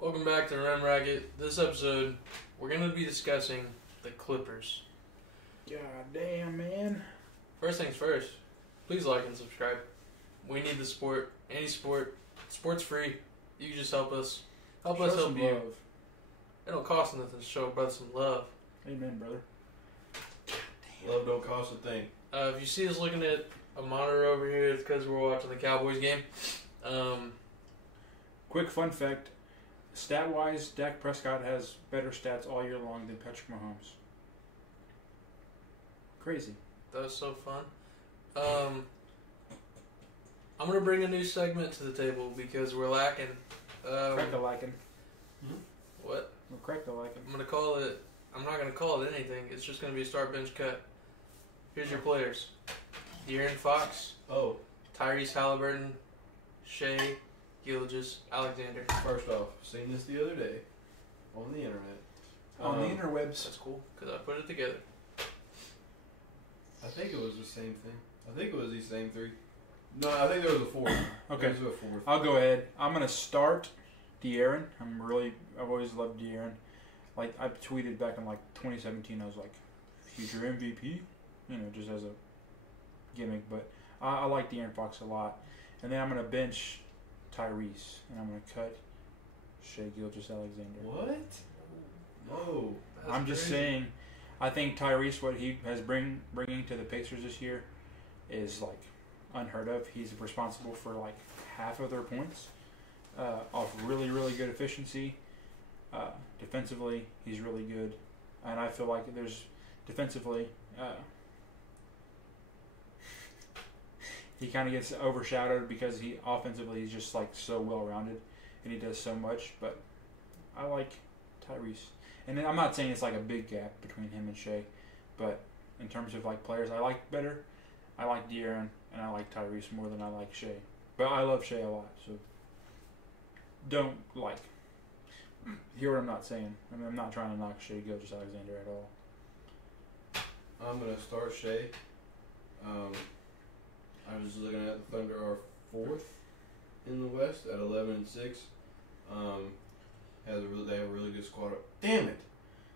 Welcome back to Run Racket. This episode, we're going to be discussing the Clippers. God damn, man. First things first, please like and subscribe. We need the support. Any support. Sport's free. You can just help us. Help us help you. Love. It don't cost nothing to show a brother some love. Amen, brother. Love don't cost a thing. If you see us looking at a monitor over here, it's because we're watching the Cowboys game. Quick fun fact. Stat-wise, Dak Prescott has better stats all year long than Patrick Mahomes. Crazy. That was so fun. I'm going to bring a new segment to the table because we're lacking. Crack-a-lackin'. What? We're crack-a-lackin'. I'm going to call it... I'm not going to call it anything. It's just going to be a start bench cut. Here's your players. De'Aaron Fox. Oh, Tyrese Halliburton. Shea Gilgeous-Alexander. first off, seen this the other day on the internet. On the interwebs. That's cool because I put it together. I think it was the same thing. I think it was these same three. No, I think there was a fourth. Okay. There was a fourth. I'll go ahead. I'm going to start De'Aaron. I've always loved De'Aaron. Like, I tweeted back in, 2017, I was like, future MVP? Just as a gimmick. But I like De'Aaron Fox a lot. And then I'm going to bench Tyrese. And I'm going to cut Shea Gilgeous-Alexander. What? No. That's I'm just crazy. saying, I think Tyrese, what he has bringing to the Pacers this year is, unheard of. He's responsible for, half of their points off really, really good efficiency. Defensively, he's really good. And I feel like there's defensively, he kind of gets overshadowed because offensively he's just so well rounded and he does so much. But I like Tyrese, and then I'm not saying it's a big gap between him and Shea, but in terms of players I like better, I like De'Aaron and I like Tyrese more than I like Shea. But I love Shea a lot, so don't hear what I'm not saying. I mean, I'm not trying to knock Shea Gilgeous-Alexander at all. I'm going to start Shea. I was looking at the Thunder are fourth in the West at 11-6. They have a really good squad. Damn it!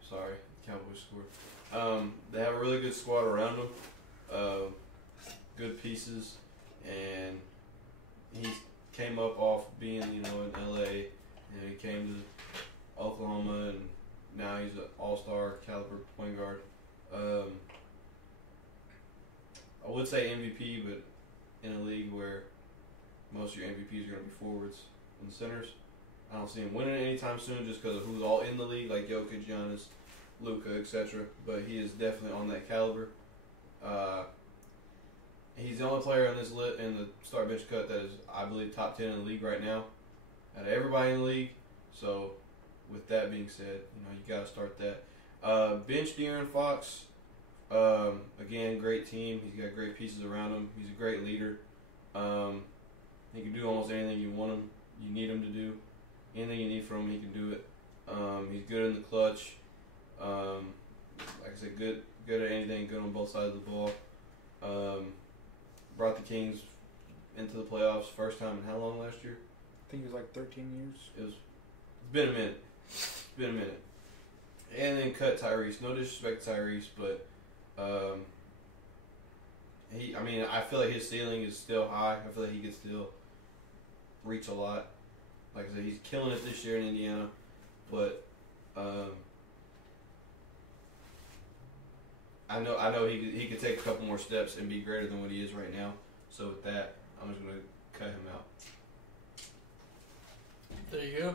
Sorry, Cowboys scored. They have a really good squad around them. Good pieces, and he came up off being in LA, and he came to Oklahoma, and now he's an all-star caliber point guard. I would say MVP, but in a league where most of your MVPs are going to be forwards and centers, I don't see him winning anytime soon just because of who's all in the league, like Jokic, Giannis, Luka, etc. But he is definitely on that caliber. He's the only player in the start bench cut that is, I believe, top 10 in the league right now, out of everybody in the league. So, with that being said, you got to start that. Bench De'Aaron Fox. Again, great team. He's got great pieces around him. He's a great leader. He can do almost anything you need him to do. Anything you need from him, he can do it. He's good in the clutch. Like I said, good at anything. Good on both sides of the ball. Brought the Kings into the playoffs first time in how long last year? I think it was 13 years. It's been a minute. And then cut Tyrese. No disrespect to Tyrese, but I feel like his ceiling is still high. I feel like he could still reach a lot. Like I said, he's killing it this year in Indiana, but I know he could take a couple more steps and be greater than what he is right now. So with that, I'm just gonna cut him out. There you go.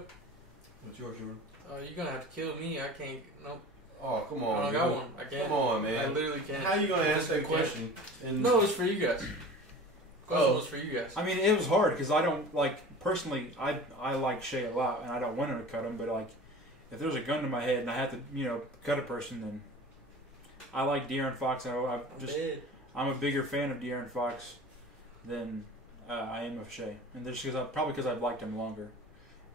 What's yours, Jordan? You're going to have to kill me. I can't. Nope. Oh, come on. I don't got one. I can't. Come on, man. I literally can't. How are you gonna answer that question? No, it's for you guys. Question was for you guys. I mean, it was hard because I don't personally. I like Shea a lot, and I don't want to cut him. But if there's a gun to my head and I have to cut a person, then I like De'Aaron Fox. I'm a bigger fan of De'Aaron Fox than I am of Shea, and just because I've liked him longer.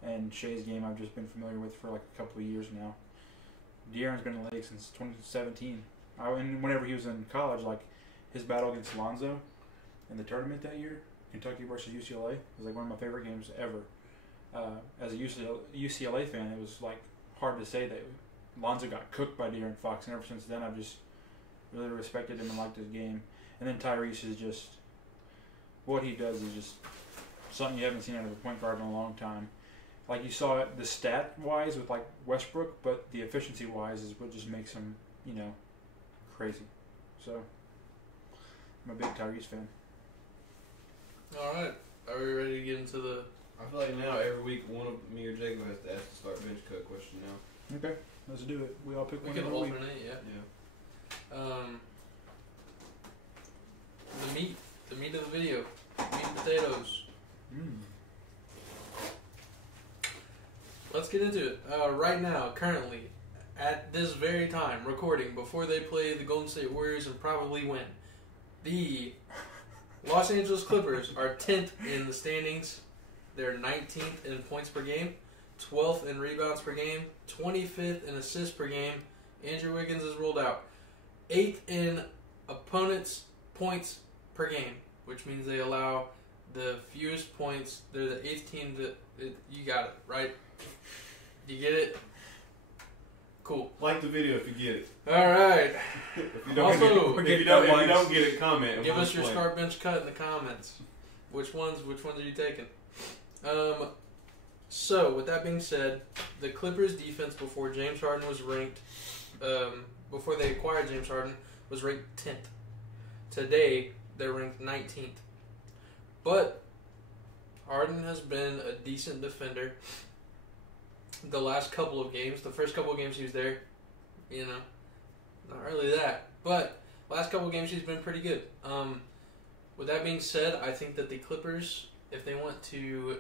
And Shea's game I've just been familiar with for a couple of years now. De'Aaron's been in the league since 2017. And whenever he was in college, his battle against Lonzo in the tournament that year, Kentucky versus UCLA, was one of my favorite games ever. as a UCLA fan, it was like hard to say that Lonzo got cooked by De'Aaron Fox, and ever since then I've just really respected him and liked his game. And then Tyrese is just, what he does is just something you haven't seen out of a point guard in a long time. Like you saw it the stat wise with like Westbrook, but the efficiency wise is what just makes him, crazy. So I'm a big Tyrese fan. All right, are we ready to get into the? I feel like now every week one of me or Jacob has to ask the start bench cut question now. Okay, let's do it. We all pick We one can every week. alternate, yeah. The meat of the video, meat and potatoes. Let's get into it. Right now, currently, at this very time, recording, before they play the Golden State Warriors and probably win, the Los Angeles Clippers are 10th in the standings. They're 19th in points per game, 12th in rebounds per game, 25th in assists per game. Andrew Wiggins is ruled out. 8th in opponents' points per game, which means they allow the fewest points. They're the 8th team you got it, right? You get it? Cool. Like the video if you get it. All right. If you don't, Also, if you don't get it, comment. Give us your start bench cut in the comments. Which ones are you taking? So with that being said, the Clippers defense before James Harden was ranked, before they acquired James Harden, was ranked 10th. Today they're ranked 19th. But Harden has been a decent defender. The last couple of games, the first couple of games he was there, not really that. But last couple of games he's been pretty good. With that being said, I think that the Clippers, if they want to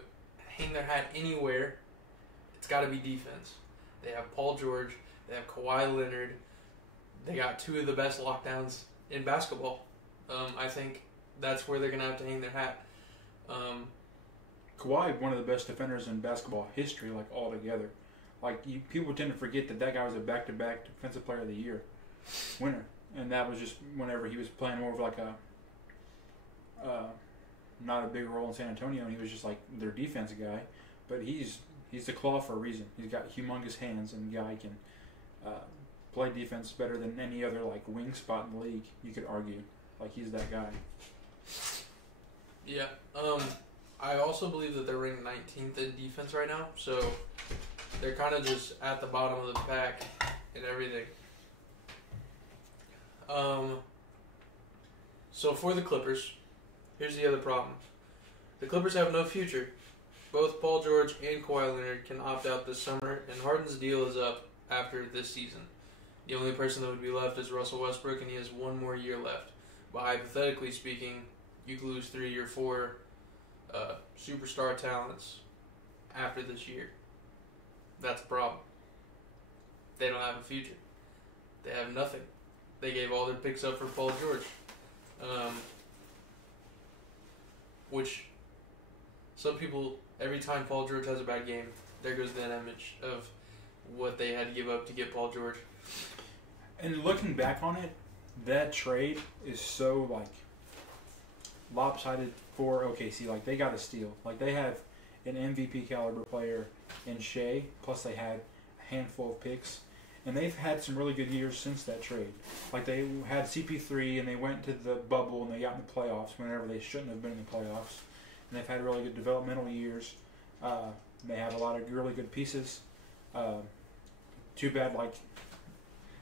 hang their hat anywhere, it's got to be defense. They have Paul George, they have Kawhi Leonard, they got two of the best lockdowns in basketball. I think that's where they're going to have to hang their hat. Kawhi, one of the best defenders in basketball history, like altogether. Like people tend to forget that guy was a back-to-back Defensive Player of the Year winner, and that was just whenever he was playing more of like not a big role in San Antonio, and he was just like their defense guy. But he's the claw for a reason. He's got humongous hands, and the guy can play defense better than any other like wing spot in the league. You could argue, like he's that guy. Yeah. I also believe that they're ranked 19th in defense right now, so they're kind of just at the bottom of the pack in everything. So for the Clippers, here's the other problem. The Clippers have no future. Both Paul George and Kawhi Leonard can opt out this summer, and Harden's deal is up after this season. The only person that would be left is Russell Westbrook, and he has one more year left. But hypothetically speaking, you could lose 3 or 4 superstar talents after this year. That's a problem. They don't have a future. They have nothing. They gave all their picks up for Paul George. Which some people, every time Paul George has a bad game, there goes that image of what they had to give up to get Paul George. And looking back on it, that trade is so like lopsided for OKC. Like they got a steal. Like they have an MVP caliber player in Shea, plus they had a handful of picks, and they've had some really good years since that trade. Like they had CP3, and they went to the bubble, and they got in the playoffs whenever they shouldn't have been in the playoffs. And they've had really good developmental years. They have a lot of really good pieces. Too bad, like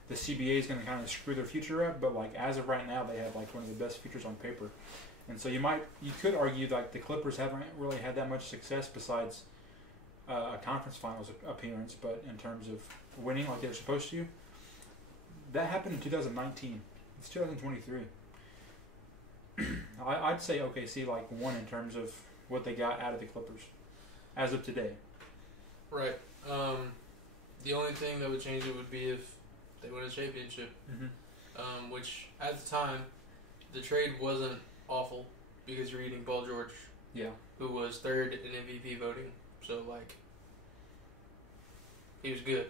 the CBA is going to kind of screw their future up, but like as of right now, they have like one of the best futures on paper. And so you could argue like the Clippers haven't really had that much success besides a conference finals appearance, but in terms of winning like they're supposed to, that happened in 2019. It's 2023. I'd say OKC like won in terms of what they got out of the Clippers as of today. Right. The only thing that would change it would be if they win a championship. Mm-hmm. Which at the time, the trade wasn't awful because you're eating Paul George, who was third in MVP voting. So like, he was good,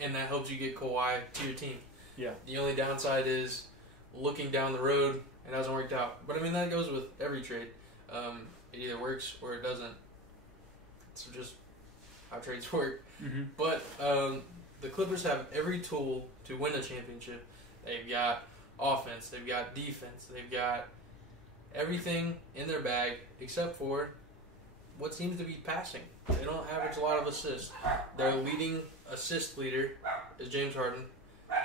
and that helps you get Kawhi to your team. Yeah. The only downside is looking down the road, it hasn't worked out. But I mean that goes with every trade. It either works or it doesn't. So just how trades work. Mm-hmm. But the Clippers have every tool to win a championship. They've got offense, they've got defense, they've got everything in their bag except for what seems to be passing. They don't average a lot of assists. Their leading assist leader is James Harden.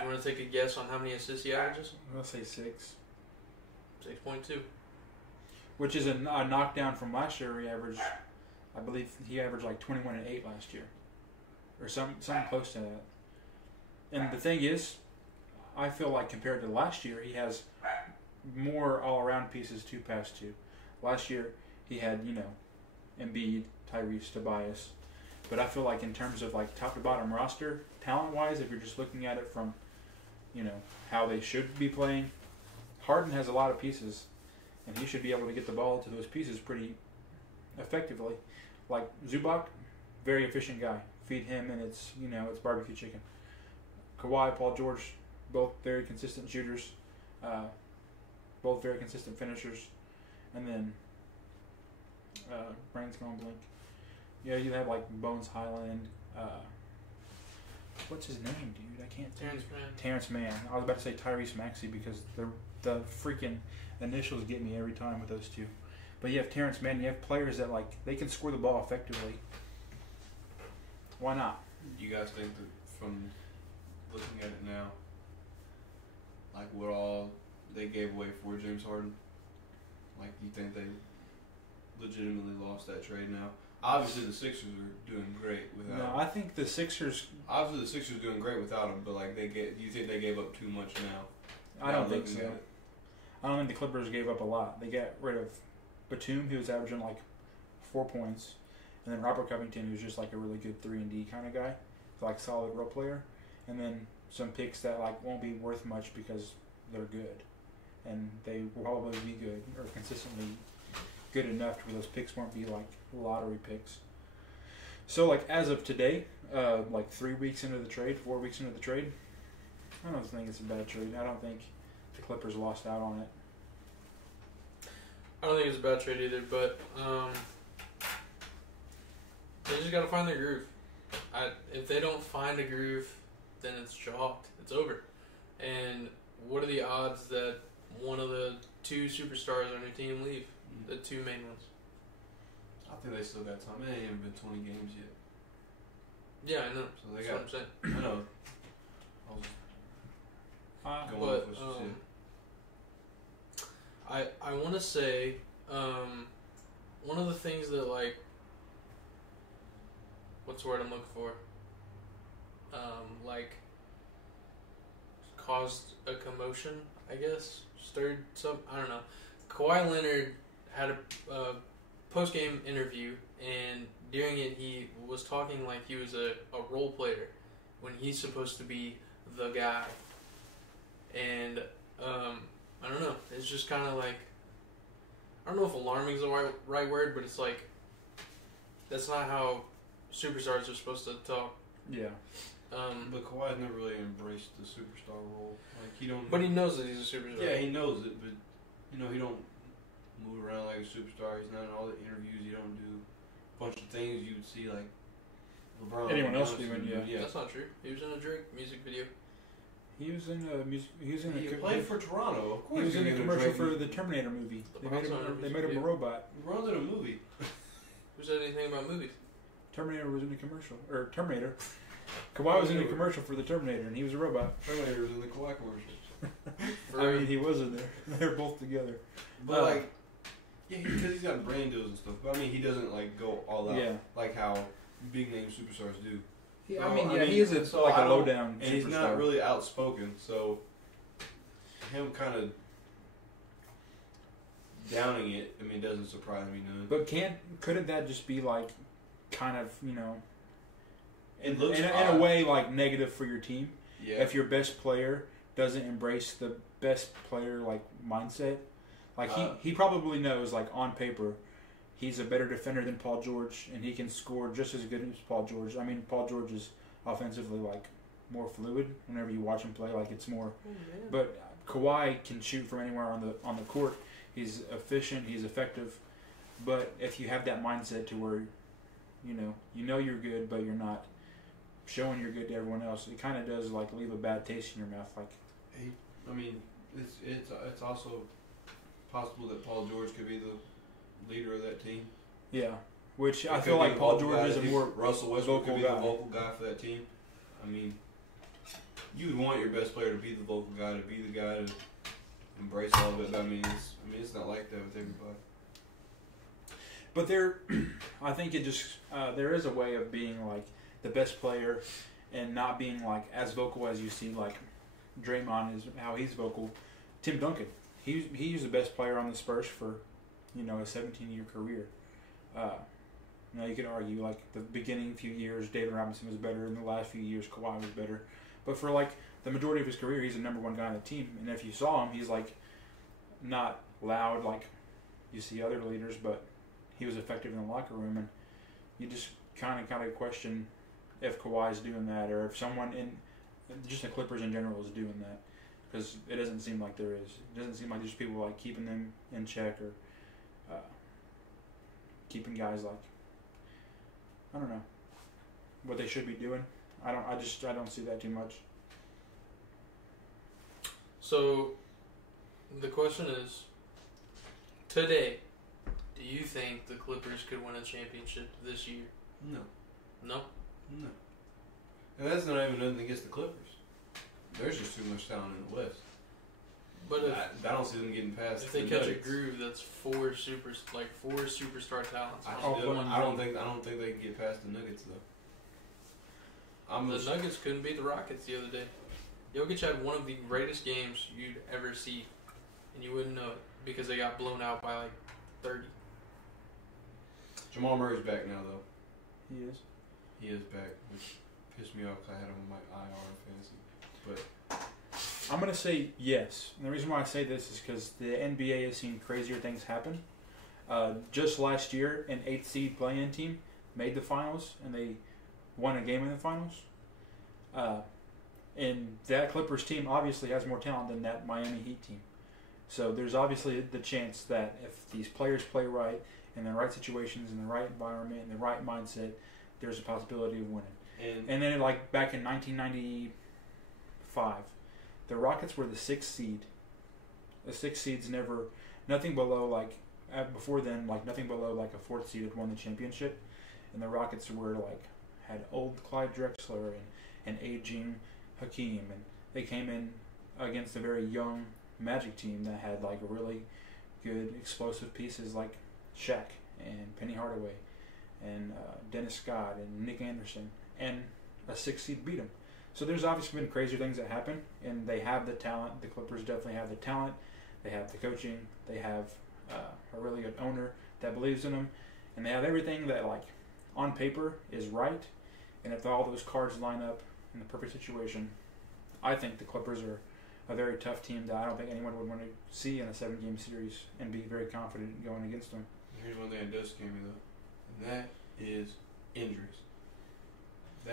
You want to take a guess on how many assists he averages? I'll say 6. 6.2. Which is a knockdown from last year. I believe he averaged like 21 and 8 last year, or something close to that. And the thing is, I feel like compared to last year, he has more all-around pieces to pass to. Last year, he had Embiid, Tyrese, Tobias, but I feel like in terms of like top to bottom roster, talent-wise, if you're just looking at it from how they should be playing, Harden has a lot of pieces. And he should be able to get the ball to those pieces pretty effectively. Like Zubac, very efficient guy. Feed him and it's barbecue chicken. Kawhi, Paul George, both very consistent shooters. Both very consistent finishers. And then Brand's going blank. Yeah, you have like Bones Highland. What's his name, dude? I can't think. Terrence Mann. I was about to say Tyrese Maxey because the freaking initials get me every time with those two. But you have Terrence Mann, you have players that they can score the ball effectively. Why not? You guys think that from looking at it now, like what all they gave away for James Harden, like you think they legitimately lost that trade now? Obviously the Sixers are doing great without him. No, I think the Sixers... Obviously the Sixers are doing great without him, but you think they gave up too much now? I don't think so. I don't think the Clippers gave up a lot. They got rid of Batum, who was averaging like 4 points, and then Robert Covington, who's just like a really good 3-and-D kind of guy, like solid role player, and then some picks that won't be worth much because they're good, and they will probably be good or consistently good enough to where those picks won't be like lottery picks. So as of today, 3 weeks into the trade, 4 weeks into the trade, I don't think it's a bad trade. I don't think the Clippers lost out on it. I don't think it's a bad trade either, but they just got to find their groove. If they don't find a groove, then it's chalked. It's over. And what are the odds that one of the 2 superstars on your team leave? The 2 main ones. I think they still got time. It ain't even been 20 games yet. Yeah, I know. So they That's got. what I'm saying. I know. But I want to say one of the things that what's the word I'm looking for? Caused a commotion, I guess. Stirred some. I don't know. Kawhi Leonard had a post-game interview, and during it he was talking like he was a role player when he's supposed to be the guy. And I don't know. It's just kind of I don't know if alarming is the right word, but it's that's not how superstars are supposed to talk. Yeah. But Kawhi's never really embraced the superstar role. He don't. But he knows that he's a superstar. Yeah, he knows it, but he don't move around like a superstar. He's not in all the interviews. He don't do a bunch of things you would see LeBron. Anyone else doing? Yeah. That's not true. He was in a Drake music video. He was in a music. He was in He played for Toronto. Of course, he was in a commercial for the Terminator movie. They made him a robot. LeBron's in a movie. Who said anything about movies? Terminator was in a commercial, or Terminator. Kawhi was in a commercial for the Terminator, and he was a robot. Terminator was in the Kawhi commercial. I mean, he was in there. They're both together. But yeah, because he's got brand deals and stuff. But I mean, he doesn't go all out like how big name superstars do. Yeah, he is a low down superstar. And he's not really outspoken, so him kind of downing it, doesn't surprise me none. But couldn't that just be kind of, in a way negative for your team? Yeah. If your best player doesn't embrace the best player mindset, he probably knows on paper he's a better defender than Paul George, and he can score just as good as Paul George. I mean, Paul George is offensively more fluid whenever you watch him play. It's more, but Kawhi can shoot from anywhere on the court. He's efficient. He's effective. But if you have that mindset to where you know you're good, but you're not showing you're good to everyone else. It kind of does like leave a bad taste in your mouth. Like, I mean, it's also possible that Paul George could be the leader of that team. yeah, which It I could feel be like the Paul vocal George guy. is a more Russell Westbrook vocal could be guy. the vocal guy for that team. I mean, you would want your best player to be the vocal guy, to be the guy to embrace all of it. But it's not like that with everybody. But I think it just there is a way of being like the best player and not being like as vocal as you see like Draymond is how he's vocal. Tim Duncan, he's the best player on the Spurs for a 17-year career. You could argue like the beginning few years David Robinson was better, and the last few years Kawhi was better. But for like the majority of his career, he's the number one guy on the team. And if you saw him, he's like not loud like you see other leaders, but he was effective in the locker room. And you just kind of question if Kawhi's doing that, or if someone in just the Clippers in general is doing that, because it doesn't seem like there is. It doesn't seem like there's people like keeping them in check, or keeping guys like, I don't know, what they should be doing. I don't see that too much. So, the question is, today, do you think the Clippers could win a championship this year? No. No? No. And that's not even nothing against the Clippers. There's just too much talent in the West. But I don't see them getting past. If they the catch Nuggets. a groove, that's four superstar talents. I don't think they can get past the Nuggets though. The Nuggets couldn't beat the Rockets the other day. Jokic had one of the greatest games you'd ever see, and you wouldn't know it because they got blown out by like 30. Jamal Murray's back now though. He is. He is back, which pissed me off because I had him on my IR fantasy. But I'm going to say yes. And the reason why I say this is because the NBA has seen crazier things happen. Just last year, an 8th seed play-in team made the finals, and they won a game in the finals. And that Clippers team obviously has more talent than that Miami Heat team. So there's obviously the chance that if these players play right, in the right situations, in the right environment, in the right mindset, there's a possibility of winning. And then like back in 1995, the Rockets were the 6th seed. The 6th seed's nothing below like, before then, like nothing below like a 4th seed had won the championship. And the Rockets were like, had old Clyde Drexler and aging Hakeem. And they came in against a very young Magic team that had like really good explosive pieces like Shaq and Penny Hardaway and Dennis Scott and Nick Anderson. And a 6th seed beat them. So there's obviously been crazier things that happen, and they have the talent. The Clippers definitely have the talent. They have the coaching. They have a really good owner that believes in them, and they have everything that, like, on paper is right. And if all those cards line up in the perfect situation, I think the Clippers are a very tough team that I don't think anyone would want to see in a 7-game series and be very confident going against them. here's one thing that does scare me though, and that is injuries.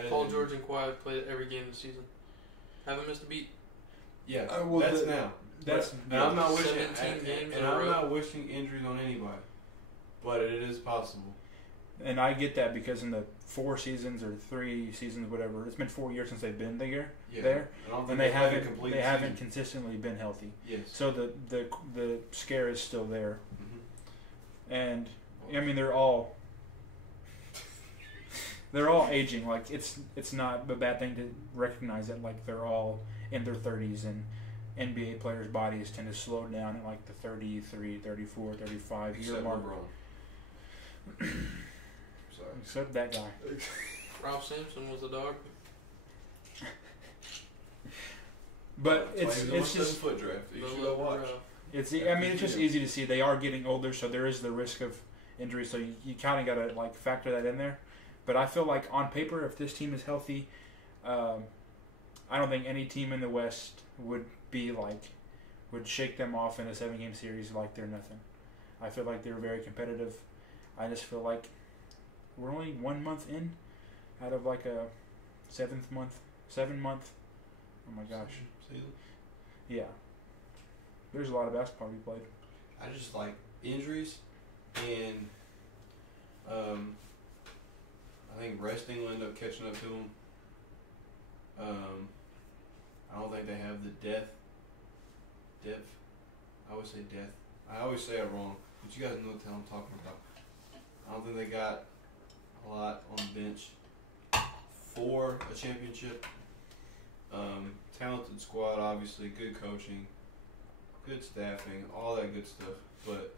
Paul George and Kawhi have played every game this season. Haven't missed a beat. Yeah, well, that's now. That's and I'm not wishing 17 games and I'm not wishing injuries on anybody, but it is possible. And I get that because in the 4 seasons or 3 seasons, whatever, it's been 4 years since they've been there. And they haven't consistently been healthy. Yes. So the scare is still there. Mm-hmm. And I mean they're all aging. Like it's not a bad thing to recognize that like they're all in their 30s, and NBA players' bodies tend to slow down at like the 33, 34, 35 year mark. Sorry. Except that guy. Ralph Sampson was a dog. But it's just 7-foot draft. You should go watch. It's just easy to see they are getting older, so there is the risk of injury. So you kind of gotta like factor that in there. But I feel like on paper, if this team is healthy, I don't think any team in the West would shake them off in a 7-game series like they're nothing. I feel like they're very competitive. I just feel like we're only 1 month in out of like a 7 month. Oh my gosh. Season? Yeah. There's a lot of basketball we played. I just like injuries and I think resting will end up catching up to them. I don't think they have the depth. I always say death. I always say it wrong, but you guys know what the hell I'm talking about. I don't think they got a lot on the bench for a championship. Talented squad, obviously, good coaching, good staffing, all that good stuff. But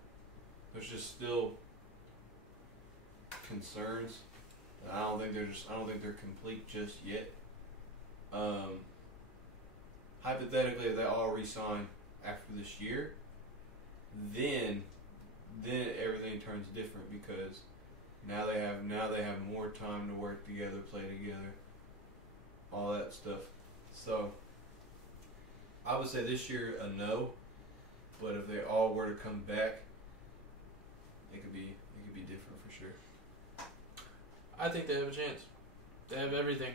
there's just still concerns. I don't think they're complete just yet. Hypothetically, if they all re-sign after this year, then everything turns different because now they have more time to work together, play together, all that stuff. So I would say this year a no, but if they all were to come back, it could be different for sure. I think they have a chance. They have everything.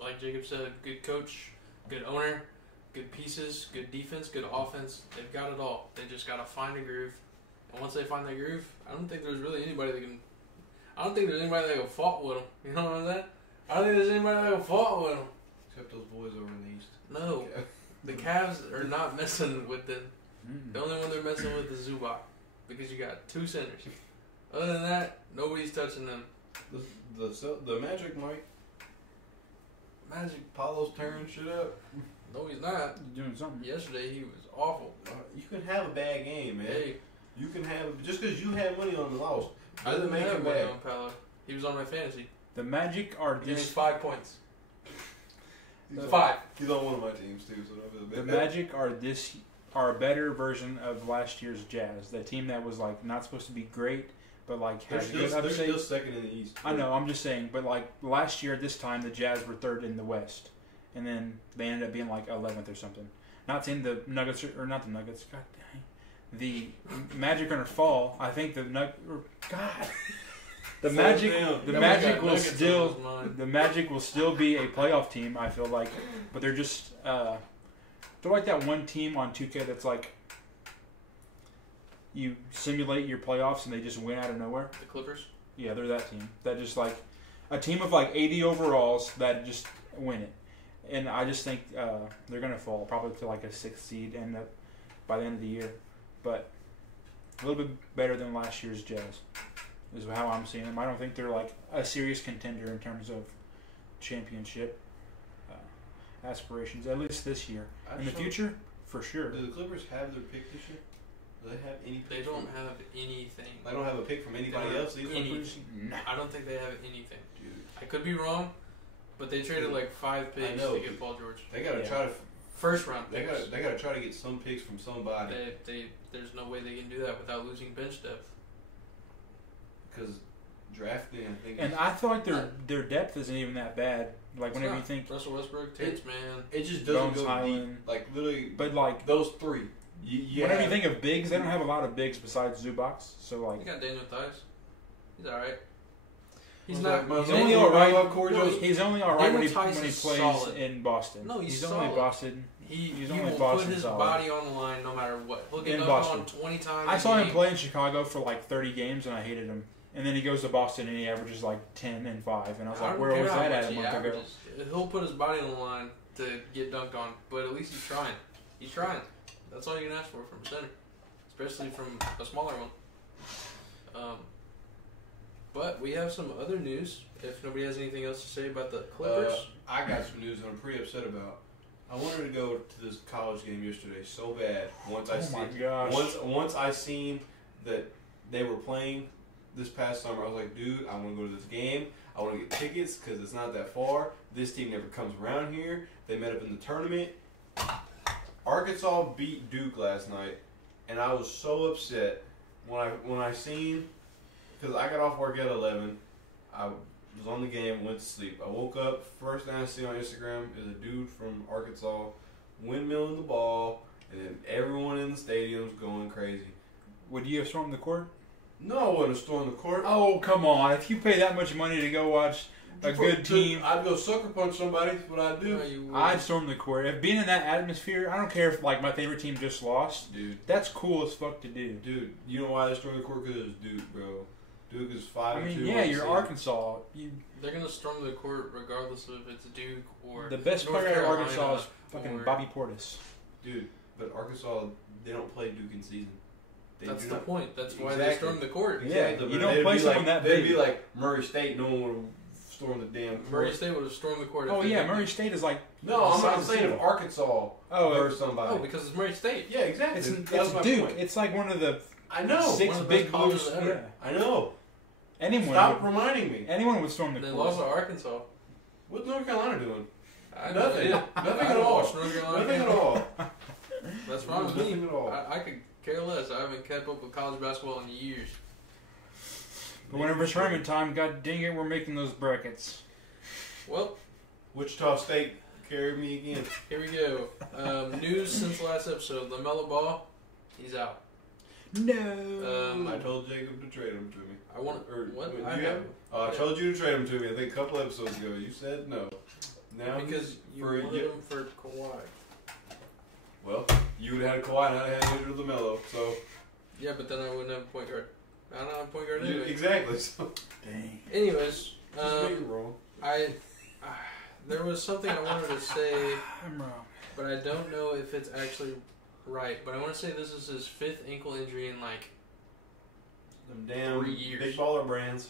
Like Jacob said, good coach, good owner, good pieces, good defense, good offense. They've got it all. They just got to find a groove. And once they find their groove, I don't think there's really anybody that can... I don't think there's anybody that can fault with them. You know what I'm saying? I don't think there's anybody that can fault with them. Except those boys over in the East. No. Okay. The Cavs are not messing with them. The only one they're messing with is Zubac. Because you got two centers. Other than that, nobody's touching them. The Magic might. Magic. Paulo's tearing shit up. No, he's not. He's doing something. Yesterday, he was awful. You can have a bad game, man. Hey, You can have... Just because you had money on him and lost, I doesn't didn't make have him money bad. on Paolo. He was on my fantasy. The Magic are He made this. 5 points. He's 5. He's on one of my teams, too, so don't feel The bad. Magic are a better version of last year's Jazz. The team that was like not supposed to be great, but like They're, has still, good they're upside. still second in the East. I know. I'm just saying, but like last year at this time, the Jazz were third in the West, and then they ended up being like 11th or something. Not saying the Nuggets or not the Nuggets. God dang. The Magic are gonna fall. I think the The Magic, the Nobody Magic got will Nuggets still, on his mind. the Magic will still be a playoff team. I feel like, but they're just, they're like that one team on 2K that's like, you simulate your playoffs and they just win out of nowhere. The Clippers? Yeah, they're that team. That just like a team of like 80 overalls that just win it. And I just think they're gonna fall probably to like a 6th seed and by the end of the year, but a little bit better than last year's Jazz. Is how I'm seeing them. I don't think they're like a serious contender in terms of championship aspirations, at least this year. In the future, for sure. Do the Clippers have their pick this year? Do they have any They picks don't from, have anything. They don't have a pick from anybody else either? Anything. Nah. I don't think they have anything. Dude, I could be wrong, but they traded like 5 picks know, to get Paul George. they gotta Yeah. try to... First round They picks. gotta try to get some picks from somebody. There's no way they can do that without losing bench depth. Because drafting, I think... And I feel like their depth isn't even that bad. Like whenever you think, Russell Westbrook, Terrence Mann. it just doesn't Bones go Highland. deep. Like, literally, but like those three. whenever you think of bigs, they don't have a lot of bigs besides Zubac. So You like, got Daniel Tice. He's alright. He's Was not. that- he's was only that- all right. was that Corey No, Joseph? he's only all right when he Daniel Tice is plays solid. in Boston. No, he's only solid. Boston. He only will Boston put his solid. body on the line no matter what. He'll get In dunked Boston. on 20 times. I a saw him game. play in Chicago for like 30 games and I hated him. And then he goes to Boston and he averages like 10 and 5. And I was I like, don't where care was how that much at a he month ago? averages. He'll put his body on the line to get dunked on, but at least he's trying. He's trying. That's all you can ask for from a center, especially from a smaller one. But we have some other news. If nobody has anything else to say about the Clippers, I got some news I'm pretty upset about. I wanted to go to this college game yesterday so bad. Once I Oh my seen, gosh. once I seen that they were playing this past summer, I was like, dude, I want to go to this game. I want to get tickets because it's not that far. This team never comes around here. They met up in the tournament. Arkansas beat Duke last night, and I was so upset when I seen, because I got off work at 11. I was on the game, went to sleep. I woke up, first thing I see on Instagram is a dude from Arkansas windmilling the ball, and then everyone in the stadium's going crazy. Would you have stormed the court? No, I wouldn't have stormed the court. Oh, come on. If you pay that much money to go watch a good team, I'd go sucker punch somebody. That's what I'd do. no, you would. I'd storm the court. If being in that atmosphere, I don't care if like my favorite team just lost. Dude, That's cool as fuck to do. you know why they stormed the court? Because it was Duke, bro. Duke is 5-2. I mean, yeah, you're Arkansas. They're gonna storm the court regardless of if it's Duke or The best North player at Carolina Arkansas is fucking or- Bobby Portis. Dude, but Arkansas, they don't play Duke in season. They That's do the not. point. That's why they Exactly. stormed the court. Exactly. You but don't they'd play be someone like, that They'd big. be like Murray State. No one would have stormed the damn court. Murray State would have stormed the court. if Oh they yeah, didn't. Murray State is like. No, I'm besides saying the if Arkansas or somebody. Oh, because it's Murray State. Yeah, exactly. It's That's my Duke. point. It's like one of the I know. six one of the big best colleges blues. ever. Yeah. I know. Anyone Stop would, reminding me. anyone would storm the And they court. lost to Arkansas. What's North Carolina doing? I Nothing. did. Nothing I at all. watched North Carolina Nothing at game. all. That's fine with me. Nothing at all. I could care less. I haven't kept up with college basketball in years. But whenever it's tournament time, god dang it, we're making those brackets. Well, Wichita State carried me again. here we go. News since last episode. LaMelo Ball, he's out. No. I told Jacob to trade him to me. I want what? You I have- have I told you to trade him to me. I think a couple episodes ago. You said no. Now because you for wanted him for Kawhi. well, you would have had Kawhi and I'd have had Andrew LaMelo. So Yeah, but then I wouldn't have a point guard. I don't have a point guard anyway. exactly. So Dang. Anyways, just make it wrong. there was something I wanted to say, I'm wrong. but I don't know if it's actually right. But I want to say this is his 5th ankle injury in like Them damn 3 years. big baller brands.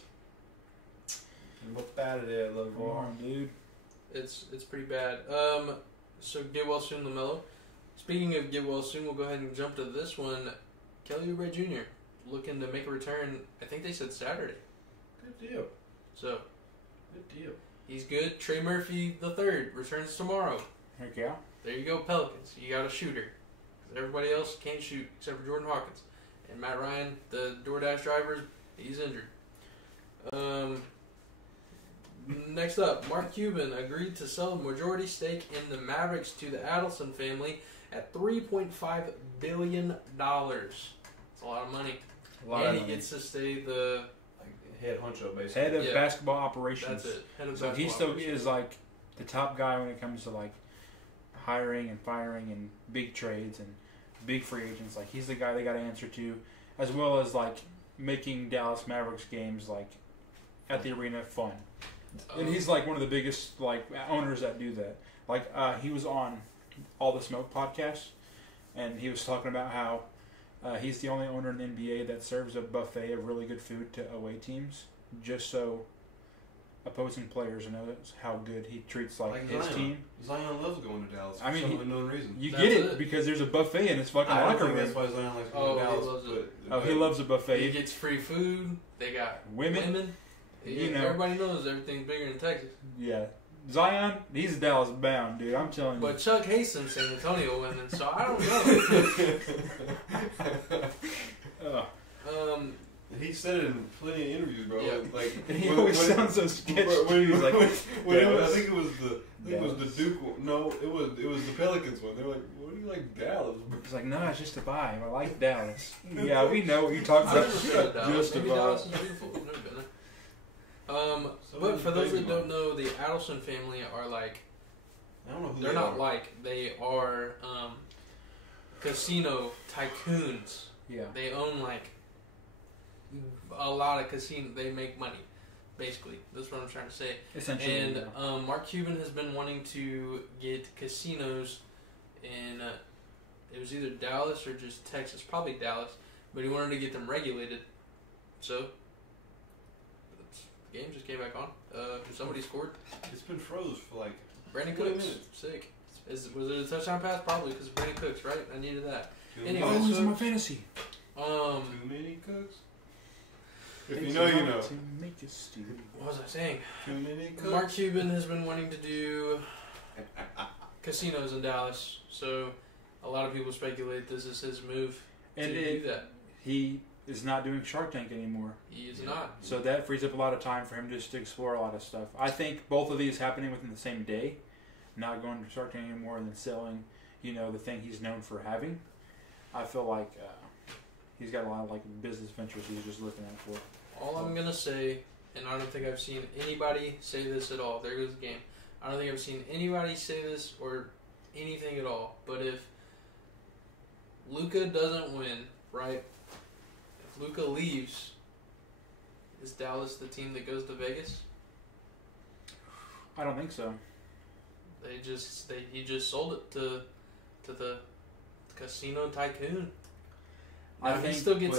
And what bad it is, Come on, dude. it's pretty bad. So get well soon, LaMelo. Speaking of get well soon, we'll go ahead and jump to this one. Kelly Oubre Jr. looking to make a return. I think they said Saturday. Good deal. So Good deal. he's good. Trey Murphy III returns tomorrow. Heck yeah. There you go, Pelicans. You got a shooter. 'Cause everybody else can't shoot except for Jordan Hawkins. And Matt Ryan, the DoorDash driver, he's injured. Next up, Mark Cuban agreed to sell a majority stake in the Mavericks to the Adelson family at $3.5 billion. That's a lot of money. A lot and of he gets to stay the... Like head honcho, basically. head of Yeah. basketball operations. That's it. Head of So he basketball still operations. is like the top guy when it comes to like hiring and firing and big trades and big free agents. Like he's the guy they got to answer to, as well as like making Dallas Mavericks games like at the arena fun. And he's like one of the biggest like owners that do that. Like he was on All the Smoke podcast, and he was talking about how he's the only owner in the NBA that serves a buffet of really good food to away teams, just so opposing players know how good he treats like his Zion. team. Zion loves going to Dallas for I mean, some he- unknown reason. You That's get it it. because there's a buffet in his fucking I don't locker think room. that's why Zion likes Oh, going to he Dallas. loves it. Oh, he loves a He buffet. gets free food. They got Women. You know. Everybody knows everything's bigger in Texas. Yeah. Zion, he's Dallas bound, dude. I'm telling you. But Chuck Hastings San Antonio women, so I don't know. He said it in plenty of interviews, bro. Yeah. Like And he always sounds so sketchy. When, He's like, when it was, I Dallas. think it was the Duke one. No, it was the Pelicans one. They were like, "What do you like, Dallas?" Bro? He's like, no, it's just a vibe. I like Dallas. Yeah, we know what you're talking I've about. never been to Dallas. Just a Maybe vibe. Dallas is beautiful. I've never been there. But for those that don't know, the Adelson family are like, I don't know who they're they not are. like, they are casino tycoons. Yeah. They own like a lot of casino. They make money, basically. That's what I'm trying to say. Essentially. And yeah. Mark Cuban has been wanting to get casinos in, it was either Dallas or just Texas, probably Dallas, but he wanted to get them regulated. So, the game just came back on. Somebody scored. It's been froze for like Brandon 20 Cooks, minutes. sick. Was it a touchdown pass? Probably because of Brandon Cooks, right? I needed that. Too Anyway, Oh, he's so- in my fantasy. Too many cooks. If you Takes know, a you lot know. to make a stew. What was I saying? Too many cooks. Mark Cuban has been wanting to do casinos in Dallas, so a lot of people speculate this is his move to And do that. he is not doing Shark Tank anymore. He is Yeah. not. So that frees up a lot of time for him just to explore a lot of stuff. I think both of these happening within the same day, not going to Shark Tank anymore and then selling, the thing he's known for having. I feel like he's got a lot of like business ventures he's just looking at for. All I'm gonna say, and I don't think I've seen anybody say this at all. There goes the game. I don't think I've seen anybody say this or anything at all. But if Luka doesn't win, right? If Luka leaves, Is Dallas the team that goes to Vegas? I don't think so. He just sold it to the casino tycoon. Now, he still gets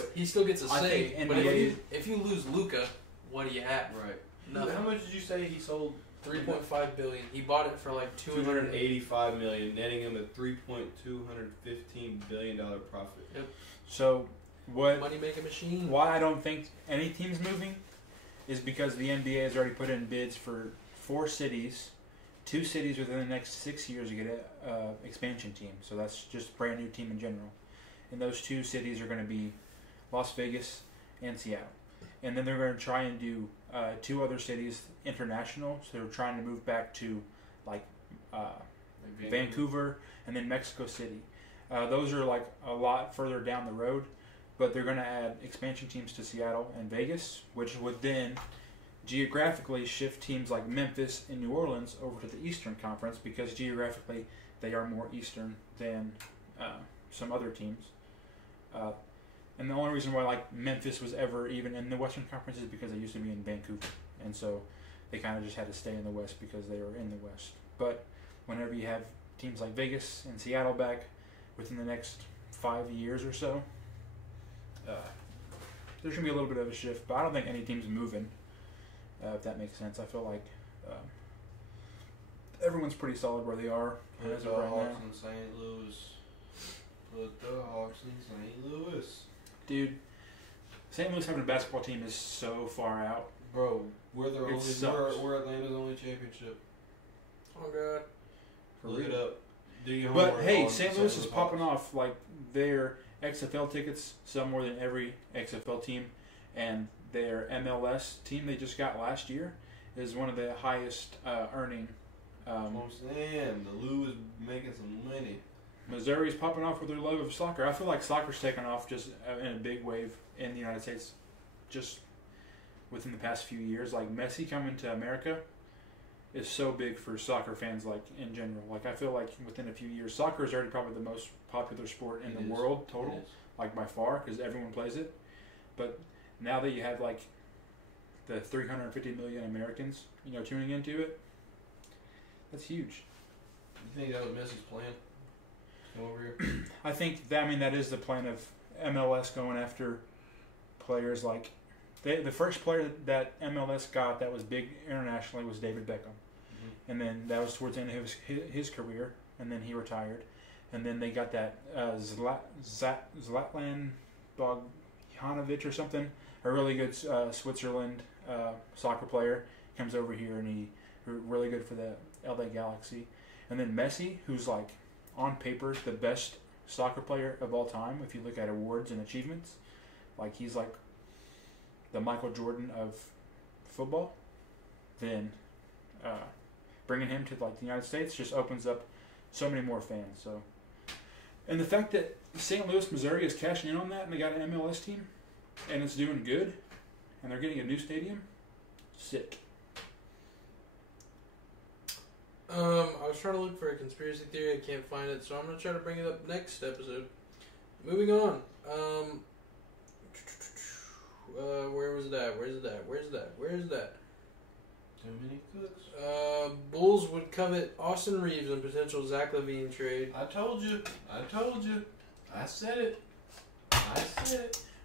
a say, but if you lose Luka, what do you have? Right. Nothing. How much did you say he sold? $3.5 billion. He bought it for like $285 million, netting him a $3.215 billion profit. Yep. So what? Money making machine. Why I don't think any team's moving is because the NBA has already put in bids for 4 cities, 2 cities within the next 6 years to get a expansion team. So that's just a brand new team in general. And those 2 cities are going to be Las Vegas and Seattle. And then they're going to try and do 2 other cities international. So they're trying to move back to like Vancouver and then Mexico City. Those are like a lot further down the road, but they're going to add expansion teams to Seattle and Vegas, which would then geographically shift teams like Memphis and New Orleans over to the Eastern Conference because geographically they are more Eastern than some other teams. And the only reason why like Memphis was ever even in the Western Conference is because they used to be in Vancouver, and so they kind of just had to stay in the West because they were in the West. But whenever you have teams like Vegas and Seattle back within the next 5 years or so, there's gonna be a little bit of a shift. But I don't think any team's moving. If that makes sense, I feel like everyone's pretty solid where they are as of right now. In St. Louis. Put the Hawks in St. Louis. Dude, St. Louis having a basketball team is so far out. Bro, we're Atlanta's only championship. Oh god. Look it up. Do your But homework hey, on St. Louis is popping off like their XFL tickets sell more than every XFL team, and their MLS team they just got last year is one of the highest earning. That's what I'm saying. The Lou is making some money. Missouri's popping off with their love of soccer. I feel like soccer's taken off just in a big wave in the United States just within the past few years. Like Messi coming to America is so big for soccer fans, like in general. Like I feel like within a few years, soccer is already probably the most popular sport in the world total, like by far, because everyone plays it. But now that you have like the 350 million Americans, tuning into it, that's huge. You think that was Messi's plan? Come over here. I think that is the plan of MLS going after players like the first player that MLS got that was big internationally was David Beckham, and then that was towards the end of his career, and then he retired, and then they got that Zlatan Bogdanovic or something, a really good Switzerland soccer player, comes over here and he really good for the LA Galaxy, and then Messi, who's like on paper the best soccer player of all time if you look at awards and achievements, like he's like the Michael Jordan of football, then bringing him to like the United States just opens up so many more fans. So, and the fact that St. Louis, Missouri is cashing in on that and they got an MLS team and it's doing good and they're getting a new stadium, sick. I was trying to look for a conspiracy theory. I can't find it, so I'm going to try to bring it up next episode. Moving on. Where was that? Where's that? Too many cooks. Bulls would covet Austin Reeves and potential Zach LaVine trade. I told you. I said it.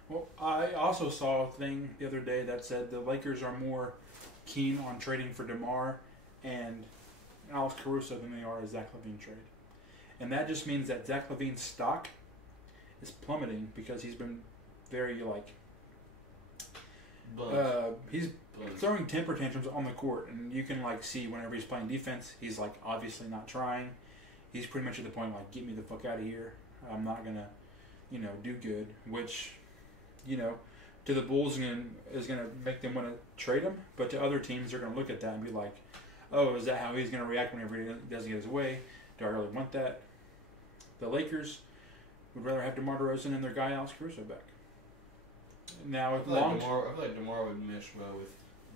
Well, I also saw a thing the other day that said the Lakers are more keen on trading for DeMar and Alex Caruso than they are a Zach LaVine trade. And that just means that Zach LaVine's stock is plummeting because he's been very, he's throwing temper tantrums on the court. And you can, see whenever he's playing defense, he's, obviously not trying. He's pretty much at the point, get me the fuck out of here. I'm not going to, do good. Which, to the Bulls is going to make them want to trade him. But to other teams, they're going to look at that and be like, oh, is that how he's going to react whenever he doesn't get his way? Do I really want that? The Lakers would rather have DeMar DeRozan and their guy Alex Caruso back. Now, I feel like DeMar would mesh well with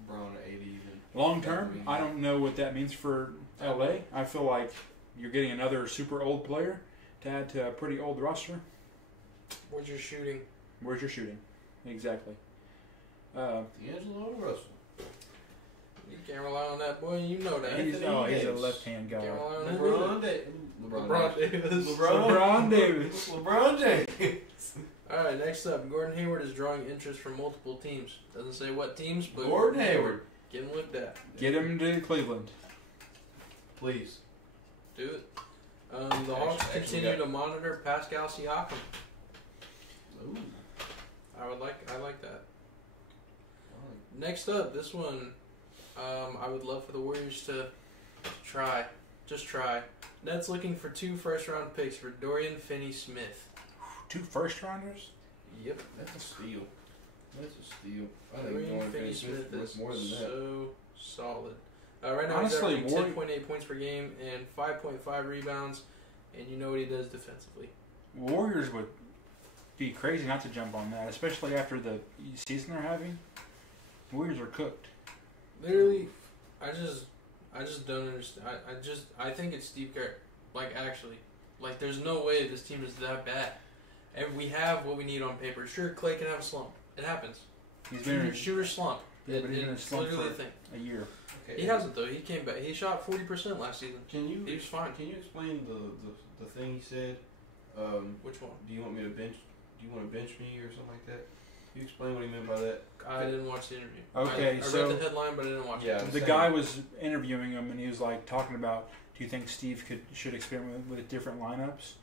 Braun at 80. Long term, I don't know what that means for LA. I feel like you're getting another super old player to add to a pretty old roster. Where's your shooting? Exactly. D'Angelo Russell. You can't rely on that boy. You know that. He's a left-hand guy. Can't rely on him. LeBron Davis. LeBron James. All right, next up, Gordon Hayward is drawing interest from multiple teams. Doesn't say what teams, but Gordon Hayward. Getting looked at. Get him to Cleveland. Please. Do it. The Hawks continue to monitor Pascal Siakam. Ooh. I like that. Next up, this one, I would love for the Warriors to try. Just try. Nets looking for 2 first-round picks for Dorian Finney-Smith. 2 first-rounders? Yep. That's a steal. I think Dorian Finney-Smith is more than that. so solid. Right now Honestly, he's averaging 10.8 points per game and 5.5 rebounds, and you know what he does defensively. Warriors would be crazy not to jump on that, especially after the season they're having. Warriors are cooked. Literally, I just don't understand. I think it's Steve Kerr. Actually, there's no way this team is that bad. And we have what we need on paper. Sure, Clay can have a slump. It happens. He's been in a shooter slump. Yeah, but he's been in a slump for a year. Okay. He hasn't though. He came back. He shot 40% last season. He was fine. Can you explain the thing he said? Which one? Do you want to bench me or something like that? Can you explain what he meant by that? I didn't watch the interview. Okay, I read the headline, but I didn't watch it. The guy was interviewing him, and he was talking about, do you think Steve should experiment with different lineups?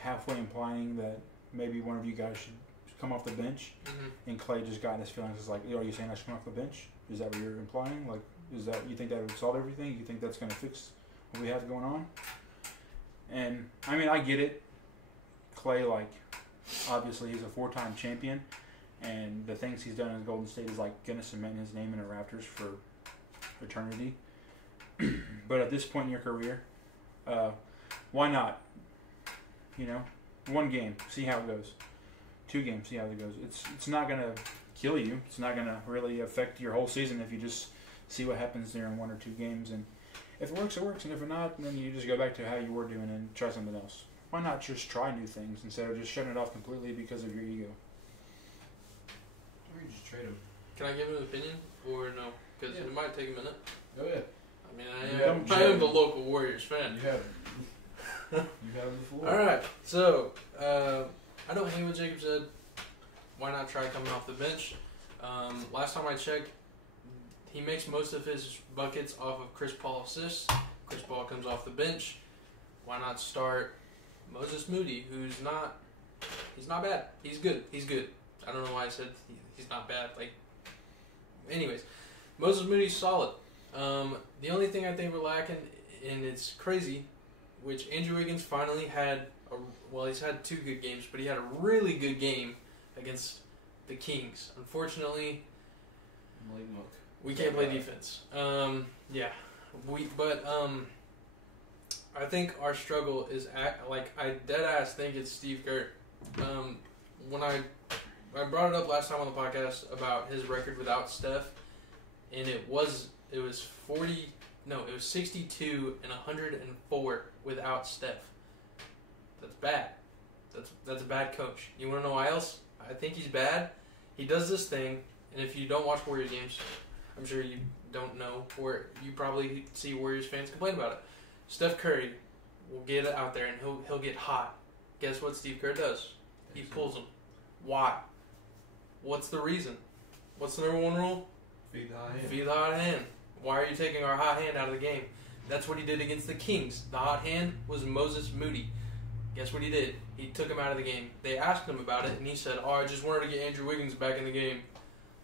Halfway implying that maybe one of you guys should come off the bench. Mm-hmm. And Clay just got in his feelings. It's are you saying I should come off the bench? Is that what you're implying? Is that you think that would solve everything? You think that's going to fix what we have going on? And I get it. Clay, obviously he's a 4-time champion, and the things he's done in Golden State is going to cement his name in the Raptors for eternity. But at this point in your career, why not? 1 game, see how it goes. 2 games, see how it goes. It's not going to kill you. It's not going to really affect your whole season if you just see what happens there in 1 or 2 games. And if it works, it works. And if it not, then you just go back to how you were doing and try something else. Why not just try new things instead of just shutting it off completely because of your ego? Or you just trade him. Can I give him an opinion or no? Because it might take a minute. Oh yeah. I am the local Warriors fan. You have the floor. All right. So I don't hate what Jacob said. Why not try coming off the bench? Last time I checked, he makes most of his buckets off of Chris Paul assists. Chris Paul comes off the bench. Why not start Moses Moody, he's not bad. He's good. I don't know why I said he's not bad. Anyways, Moses Moody's solid. The only thing I think we're lacking, and it's crazy, which Andrew Wiggins finally had, he's had 2 good games, but he had a really good game against the Kings. Unfortunately, we can't play defense. I think our struggle is I dead ass think it's Steve Kerr. When I brought it up last time on the podcast about his record without Steph, and it was 62 and 104 without Steph. That's bad. That's a bad coach. You want to know why else? I think he's bad. He does this thing, and if you don't watch Warriors games, I'm sure you don't know, or you probably see Warriors fans complain about it. Steph Curry will get out there and he'll get hot. Guess what Steve Kerr does? He pulls him. Why? What's the reason? What's the number 1 rule? Feed the hot hand. Feed the hot hand. Why are you taking our hot hand out of the game? That's what he did against the Kings. The hot hand was Moses Moody. Guess what he did? He took him out of the game. They asked him about it, and he said, I just wanted to get Andrew Wiggins back in the game.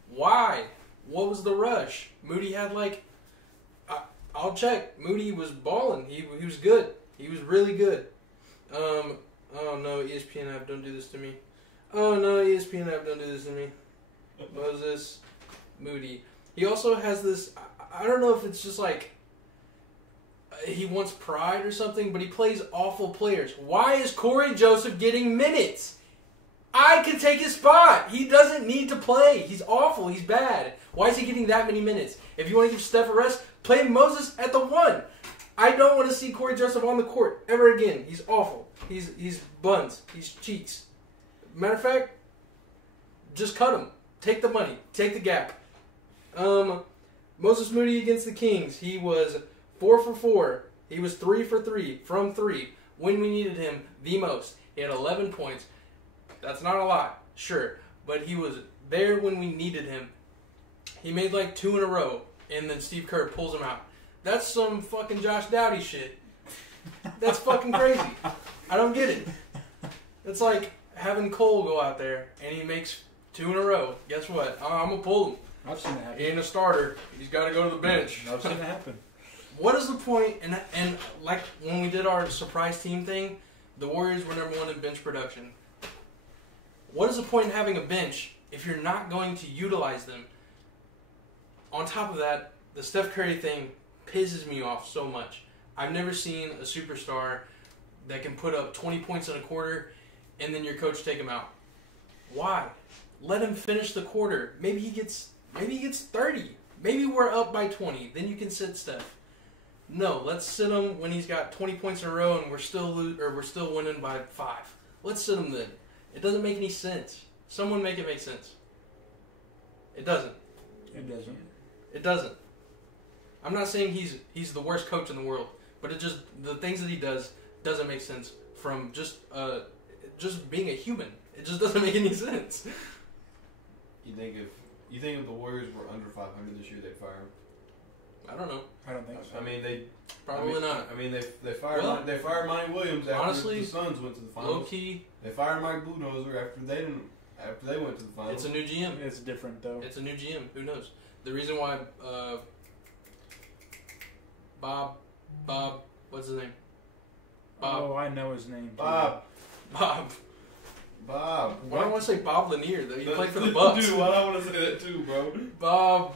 Why? What was the rush? Moody had I'll check. Moody was balling. He was good. He was really good. Oh no, ESPN app, don't do this to me. Oh no, ESPN app, don't do this to me. Moses Moody. He also has this, I don't know if it's just he wants pride or something, but he plays awful players. Why is Corey Joseph getting minutes? I could take his spot. He doesn't need to play. He's awful. He's bad. Why is he getting that many minutes? If you want to give Steph a rest, play Moses at the 1. I don't want to see Corey Joseph on the court ever again. He's awful. He's buns. He's cheeks. Matter of fact, just cut him. Take the money. Take the gap. Moses Moody against the Kings. He was 4 for 4. He was 3 for 3 from 3 when we needed him the most. He had 11 points. That's not a lot, sure, but he was there when we needed him. He made like 2 in a row, and then Steve Kerr pulls him out. That's some fucking Josh Dowdy shit. That's fucking crazy. I don't get it. It's like having Cole go out there, and he makes 2 in a row. Guess what? I'm going to pull him. I've seen it happen. He ain't a starter. He's got to go to the bench. I've seen it happen. What is the point? And like when we did our surprise team thing, the Warriors were number 1 in bench production. What is the point in having a bench if you're not going to utilize them? On top of that, the Steph Curry thing pisses me off so much. I've never seen a superstar that can put up 20 points in a quarter and then your coach take him out. Why? Let him finish the quarter. Maybe he gets 30. Maybe we're up by 20. Then you can sit Steph. No, let's sit him when he's got 20 points in a row and we're still winning by 5. Let's sit him then. It doesn't make any sense. Someone make it make sense. It doesn't. It doesn't. It doesn't. I'm not saying he's the worst coach in the world, but it just the things that he does doesn't make sense from just being a human. It just doesn't make any sense. You think if the Warriors were under 500 this year, they'd fire him? I don't know. I don't think so. I mean, not. I mean, they fired Monty Williams after honestly, the Suns went to the finals. Low key, they fired Mike Budenholzer after they went to the finals. It's a new GM. It's different though. It's a new GM. Who knows? The reason why Bob, what's his name? Bob. Oh, I know his name. Bob. Why do I want to say Bob Lanier though? He played for the Bucks. Dude, why do I want to say that too, bro? Bob.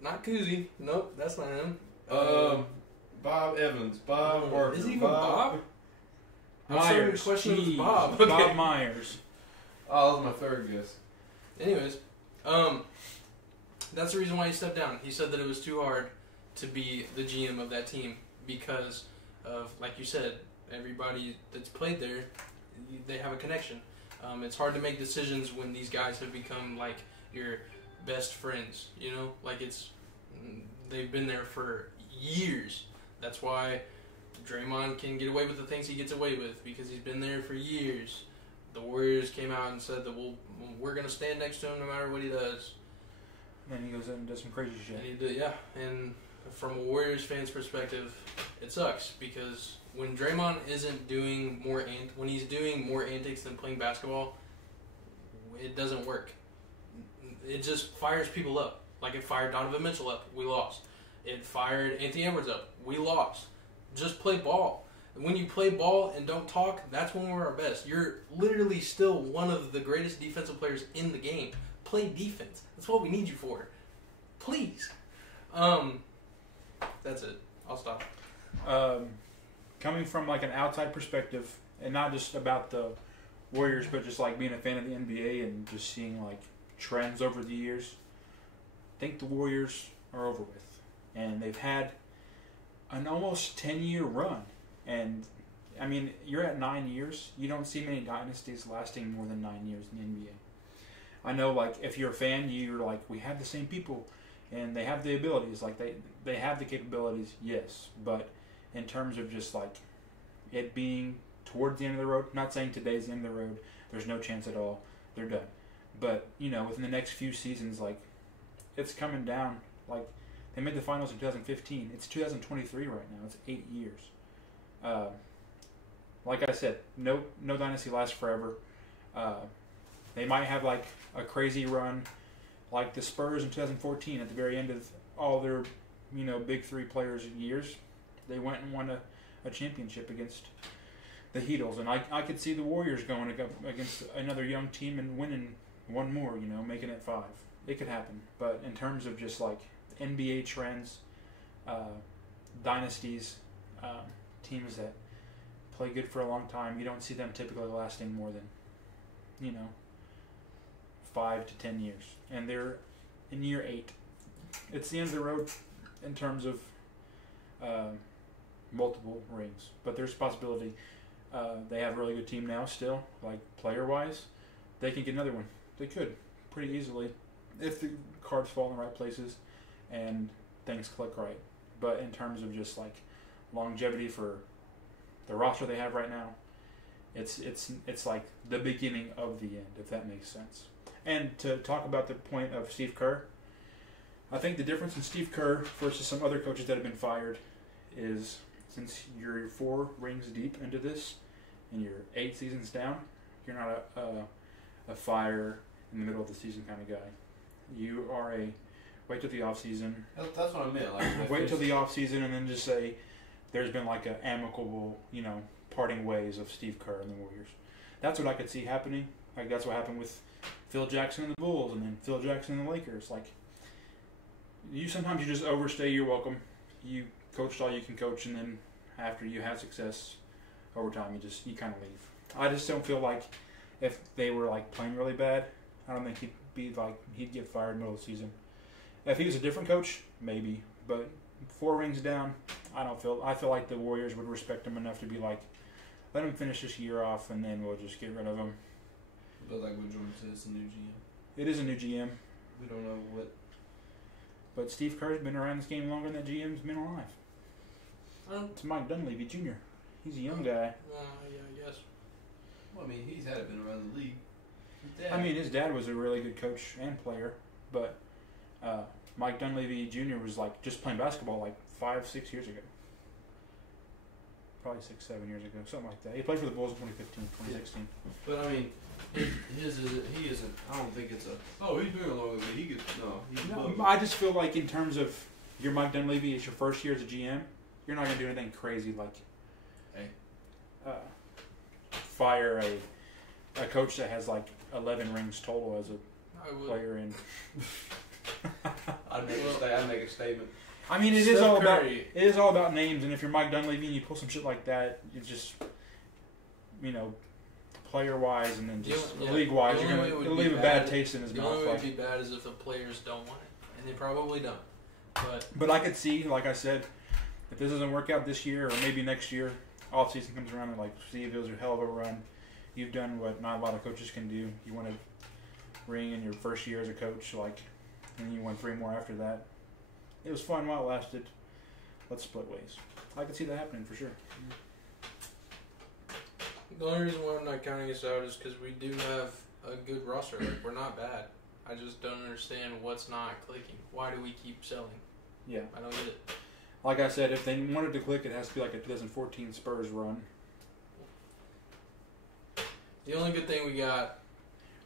Not Cousy. Nope, that's not him. Bob Evans. Bob Barker. Is he even Bob? I'm Myers. the question was Jeez. Bob. Okay. Bob Myers. Oh, that was my third guess. Anyways, that's the reason why he stepped down. He said that it was too hard to be the GM of that team because of, like you said, everybody that's played there, they have a connection. It's hard to make decisions when these guys have become like your best friends, you know? Like they've been there for years. That's why Draymond can get away with the things he gets away with because he's been there for years. The Warriors came out and said that we're going to stand next to him no matter what he does. And then he goes in and does some crazy shit. And he did, yeah. And from a Warriors fan's perspective, it sucks because when Draymond isn't doing when he's doing more antics than playing basketball, it doesn't work. It just fires people up. Like it fired Donovan Mitchell up. We lost. It fired Anthony Edwards up. We lost. Just play ball. When you play ball and don't talk, that's when we're our best. You're literally still one of the greatest defensive players in the game. Play defense. That's what we need you for. Please. That's it. I'll stop. Coming from like an outside perspective, and not just about the Warriors, but just like being a fan of the NBA and just seeing like trends over the years, I think the Warriors are over with. And they've had an almost 10-year run. And, I mean, you're at 9 years. You don't see many dynasties lasting more than 9 years in the NBA. I know, like, if you're a fan, you're like, we have the same people, and they have the abilities. Like, they have the capabilities, yes. But in terms of just, like, it being towards the end of the road, not saying today's the end of the road, there's no chance at all, they're done. But, you know, within the next few seasons, like, it's coming down. Like, they made the finals in 2015. It's 2023 right now. It's 8 years. Like I said, no dynasty lasts forever. They might have like a crazy run, like the Spurs in 2014 at the very end of all their, you know, big three players' years. They went and won a championship against the Heatles, and I could see the Warriors going against another young team and winning one more. You know, making it 5. It could happen. But in terms of just like NBA trends, dynasties. Teams that play good for a long time, you don't see them typically lasting more than, you know, 5 to 10 years. And they're in year 8. It's the end of the road in terms of multiple rings. But there's a possibility. They have a really good team now still, like player-wise. They can get another one. They could. pretty easily if the cards fall in the right places and things click right. But in terms of just like longevity for the roster they have right now, it's like the beginning of the end, if that makes sense. And to talk about the point of Steve Kerr, I think the difference in Steve Kerr versus some other coaches that have been fired is since you're 4 rings deep into this and you're 8 seasons down, you're not a fire in the middle of the season kind of guy. You are a wait till the off season. That's what I meant. Like, wait till the off season and then just say there's been like an amicable, parting ways of Steve Kerr and the Warriors. That's what I could see happening. Like that's what happened with Phil Jackson and the Bulls, and then Phil Jackson and the Lakers. Like sometimes you just overstay your welcome. You coached all you can coach, and then after you have success over time, you kind of leave. I just don't feel like if they were like playing really bad, I don't think he'd get fired in the middle of the season. If he was a different coach, maybe. But 4 rings down, I feel like the Warriors would respect him enough to be like, let him finish this year off, and then we'll just get rid of him. But like what Jordan said, it's a new GM. It is a new GM. We don't know what. But Steve Kerr's been around this game longer than that GM's been alive. It's Mike Dunleavy Jr. He's a young guy. Yeah, I guess. Well, I mean, he's had it been around the league. His dad was a really good coach and player, but Mike Dunleavy Jr. was like just playing basketball like 5-6 years ago. Probably 6-7 years ago, something like that. He played for the Bulls in 2015, 2016. But I mean, he isn't. I don't think it's he's been a long way. He gets No, I just feel like in terms of your Mike Dunleavy, it's your first year as a GM. You're not gonna do anything crazy like fire a coach that has like 11 rings total as a player in. I'd make a statement. I mean, it is all about names, and if you're Mike Dunleavy and you pull some shit like that, it's just player wise and then just league wise, it'll leave a bad taste in his mouth. The only way it would be bad is if the players don't want it, and they probably don't. But I could see, like I said, if this doesn't work out this year or maybe next year, off season comes around and like Steve, it was a hell of a run. You've done what not a lot of coaches can do. You won a ring in your first year as a coach, and you won 3 more after that. It was fun while it lasted. Let's split ways. I could see that happening for sure. The only reason why I'm not counting us out is because we do have a good roster. Like, we're not bad. I just don't understand what's not clicking. Why do we keep selling? Yeah. I don't get it. Like I said, if they wanted to click, it has to be like a 2014 Spurs run. The only good thing we got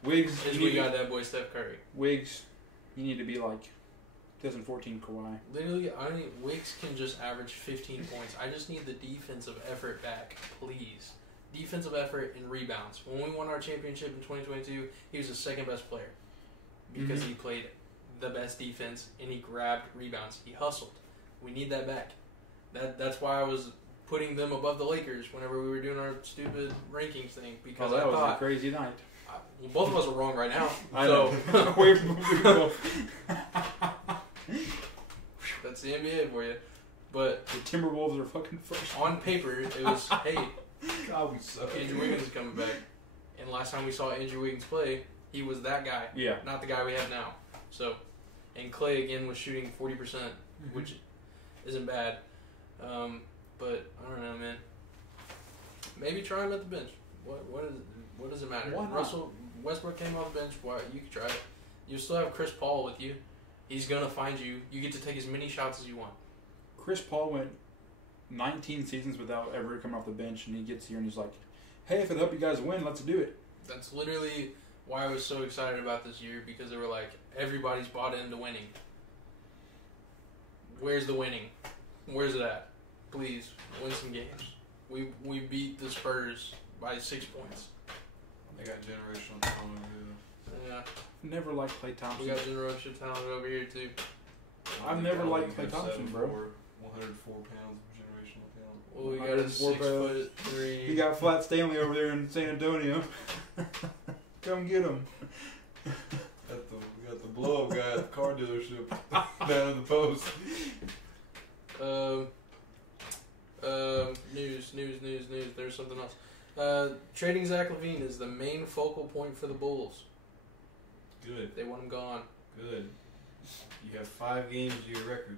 Wiggs is we got that boy Steph Curry. Wiggs, you need to be like 2014 Kawhi. Literally, Wiggs can just average 15 points. I just need the defensive effort back, please. Defensive effort and rebounds. When we won our championship in 2022, he was the second best player because he played the best defense and he grabbed rebounds. He hustled. We need that back. That's why I was putting them above the Lakers whenever we were doing our stupid rankings thing because that I was thought a crazy night. Well, both of us are wrong right now. I know. That's the NBA for you. But the Timberwolves are fucking first. On paper, it was, hey, God, we suck. Andrew Wiggins is coming back. And last time we saw Andrew Wiggins play, he was that guy. Yeah. Not the guy we have now. So, and Clay again was shooting 40%, which isn't bad. But I don't know, man. Maybe try him at the bench. What does it matter? Why not? Russell Westbrook came off the bench. Why you could try it. You still have Chris Paul with you. He's gonna find you. You get to take as many shots as you want. Chris Paul went 19 seasons without ever coming off the bench, and he gets here and he's like, "Hey, if it help you guys win, let's do it." That's literally why I was so excited about this year because they were like, everybody's bought into winning. Where's the winning? Where's it at? Please win some games. We beat the Spurs by 6 points. They got generational talent. Yeah. Never liked Klay Thompson. We got generational talent over here too. I've never liked Klay Thompson, bro. 104 pounds of generational talent. Well, we got a 6'3". He got Flat Stanley over there in San Antonio. Come get him. We got the blow up guy at the car dealership down in the post. News. There's something else. Trading Zach LaVine is the main focal point for the Bulls. Good. They want him gone. Good. You have 5 games to your record.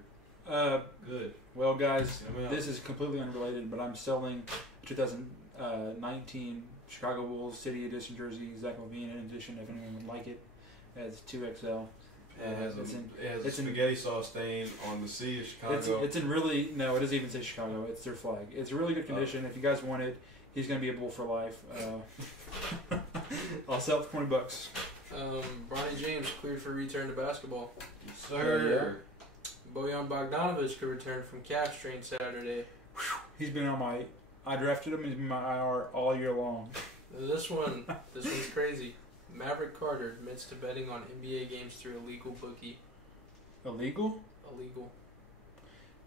Good. Well, guys, this is completely unrelated, but I'm selling 2019 Chicago Bulls City Edition jersey, Zach LaVine edition, if anyone would like it. It's 2XL. It has a spaghetti sauce stain on the sea of Chicago. It's in really, no, it doesn't even say Chicago. It's their flag. It's really good condition. If you guys want it, he's going to be a Bull for life. I'll sell it for $20. Bronny James cleared for return to basketball. Yes, sir. Bojan Bogdanovic could return from calf strain Saturday. He's been on my, I drafted him, he's been my IR all year long. This one's crazy. Maverick Carter admits to betting on NBA games through a legal bookie. Illegal? Illegal.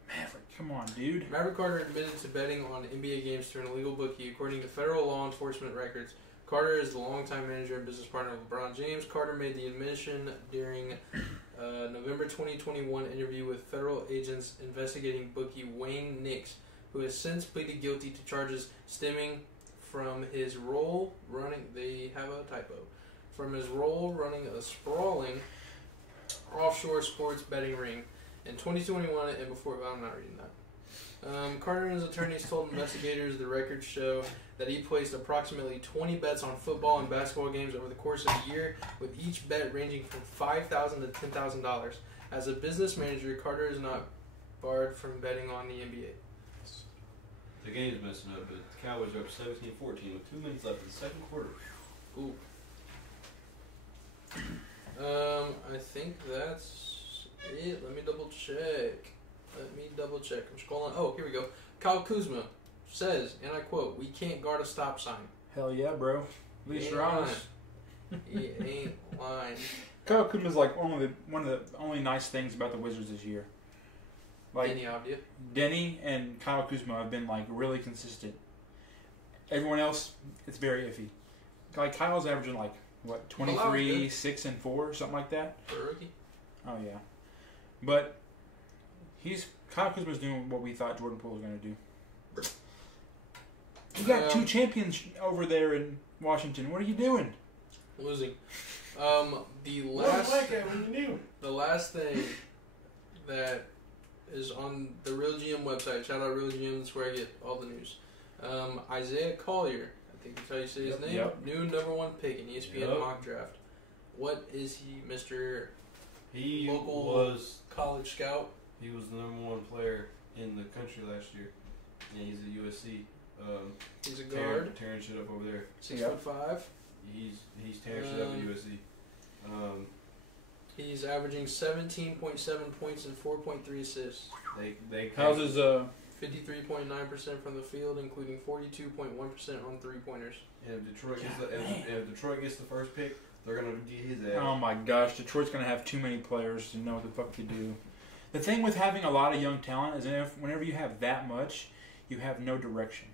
Maverick, come on, dude. Maverick Carter admitted to betting on NBA games through an illegal bookie, according to federal law enforcement records. Carter is the longtime manager and business partner of LeBron James. Carter made the admission during November 2021 interview with federal agents investigating bookie Wayne Nix, who has since pleaded guilty to charges stemming from his role running. They have a typo. From his role running a sprawling offshore sports betting ring in 2021 and before. I'm not reading that. Carter and his attorneys told investigators the records show that he placed approximately 20 bets on football and basketball games over the course of a year, with each bet ranging from $5,000 to $10,000. As a business manager, Carter is not barred from betting on the NBA. The game's messing up, but the Cowboys are up 17-14 with 2 minutes left in the second quarter. Ooh. I think that's it. Let me double check. I'm scrolling. Oh, here we go. Kyle Kuzma says, and I quote, "We can't guard a stop sign." Hell yeah, bro. At least you're honest. He ain't lying. Kyle Kuzma's like one of the only nice things about the Wizards this year. Like Any idea? Denny and Kyle Kuzma have been like really consistent. Everyone else, it's very iffy. Like Kyle's averaging like what 23, 6 and 4, something like that. For a rookie. Oh yeah, but Kyle Kuzma's doing what we thought Jordan Poole was going to do. You got 2 champions over there in Washington. What are you doing? Losing. The last thing that is on the Real GM website. Shout out Real GM. That's where I get all the news. Isaiah Collier, I think that's how you say his name. Yep. New #1 pick in ESPN mock draft. What is he, Mr. He local was college scout? He was the #1 player in the country last year. And he's at USC. He's a guard. Tearing shit up over there. 6'5". He's tearing shit up at USC. He's averaging 17.7 points and 4.3 assists. How's his 53.9% from the field, including 42.1% on 3-pointers. And if Detroit gets the first pick, they're gonna get his ass. Oh my gosh, Detroit's gonna have too many players to know what the fuck to do. The thing with having a lot of young talent is whenever you have that much, you have no direction.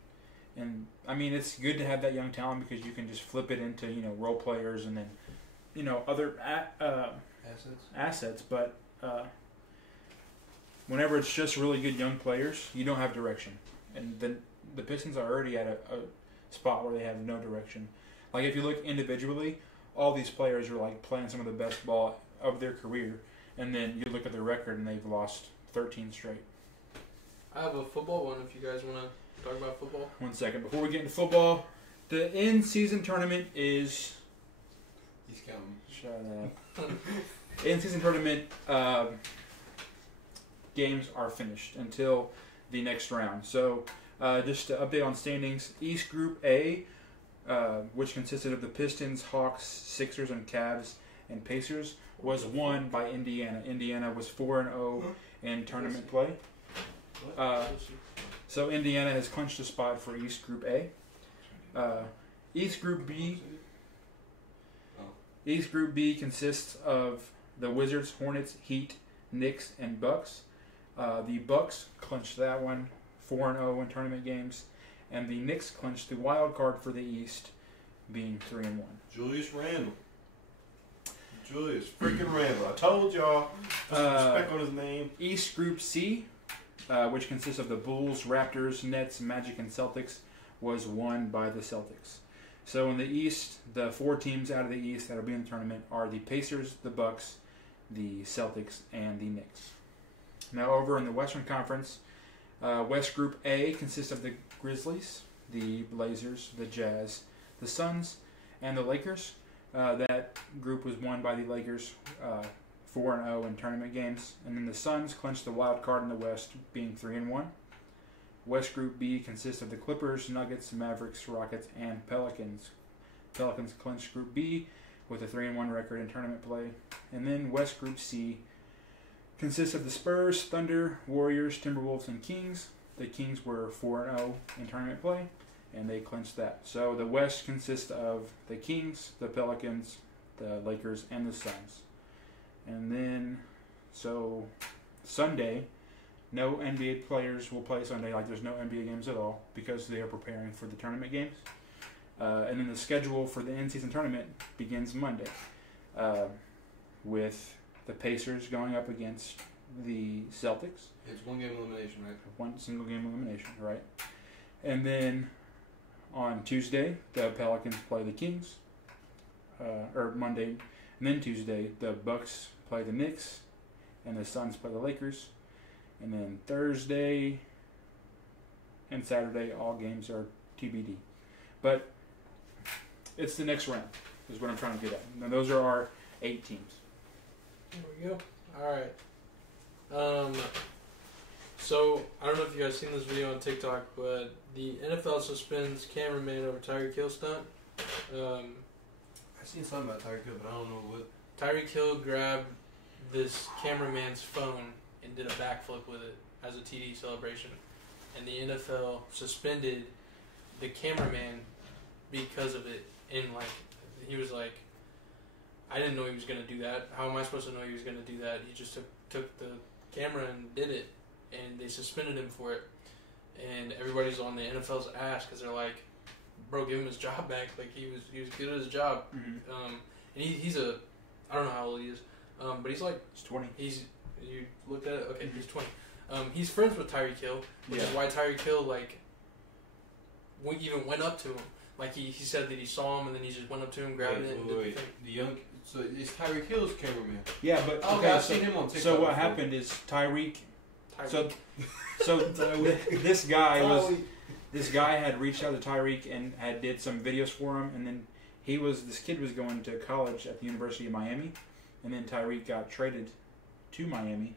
And I mean, it's good to have that young talent because you can just flip it into role players and then other assets. But whenever it's just really good young players, you don't have direction. And the Pistons are already at a spot where they have no direction. Like if you look individually, all these players are like playing some of the best ball of their career, and then you look at their record and they've lost 13 straight. I have a football one if you guys want to talk about football. 1 second. Before we get into football, the in-season tournament is... He's counting. Shut up. In-season tournament games are finished until the next round. So just to update on standings, East Group A, which consisted of the Pistons, Hawks, Sixers, and Cavs, and Pacers, was won by Indiana. Indiana was 4-0 in tournament play. So Indiana has clinched a spot for East Group A. East Group B consists of the Wizards, Hornets, Heat, Knicks, and Bucks. The Bucks clinched that one, 4-0 in tournament games, and the Knicks clinched the wild card for the East, being 3-1. Julius Randle. Julius freaking Randle. I told y'all. Respect on his name. East Group C, which consists of the Bulls, Raptors, Nets, Magic, and Celtics, was won by the Celtics. So in the East, the 4 teams out of the East that will be in the tournament are the Pacers, the Bucks, the Celtics, and the Knicks. Now over in the Western Conference, West Group A consists of the Grizzlies, the Blazers, the Jazz, the Suns, and the Lakers. That group was won by the Lakers 4-0 in tournament games. And then the Suns clinched the wild card in the West, being 3-1. West Group B consists of the Clippers, Nuggets, Mavericks, Rockets, and Pelicans. Pelicans clinched Group B with a 3-1 record in tournament play. And then West Group C consists of the Spurs, Thunder, Warriors, Timberwolves, and Kings. The Kings were 4-0 in tournament play, and they clinched that. So the West consists of the Kings, the Pelicans, the Lakers, and the Suns. And then, so Sunday, no NBA players will play Sunday. Like there's no NBA games at all because they are preparing for the tournament games. And then the schedule for the in-season tournament begins Monday with the Pacers going up against the Celtics. It's 1 game elimination, right? 1 single game elimination, right? And then on Tuesday, the Pelicans play the Kings. Or Monday, and then Tuesday, the Bucks play the Knicks, and the Suns play the Lakers. And then Thursday and Saturday, all games are TBD. But it's the next round, is what I'm trying to get at. Now, those are our 8 teams. There we go. All right. So I don't know if you guys seen this video on TikTok, but the NFL suspends cameraman over Tyreek Hill stunt. I've seen something about Tyreek Hill, but I don't know what. Tyreek Hill grabbed this cameraman's phone and did a backflip with it as a TD celebration, and the NFL suspended the cameraman because of it. And like, he was like, I didn't know he was going to do that. How am I supposed to know he was going to do that? He just took the camera and did it, and they suspended him for it. And everybody's on the NFL's ass because they're like, bro, give him his job back. Like, he was good at his job. Mm-hmm. And he's I don't know how old he is, but he's like... He's 20. You looked at it? Okay, he's 20. He's friends with Tyreek Hill, which is why Tyreek Hill, like, even went up to him. Like, he said that he saw him, and then he just went up to him, grabbed it, and did the thing. The young... So it's Tyreek Hill's cameraman. Yeah, but... Okay, I've seen him on TikTok. So what happened is Tyreek... So this guy had reached out to Tyreek and did some videos for him, and then this kid was going to college at the University of Miami, and then Tyreek got traded to Miami,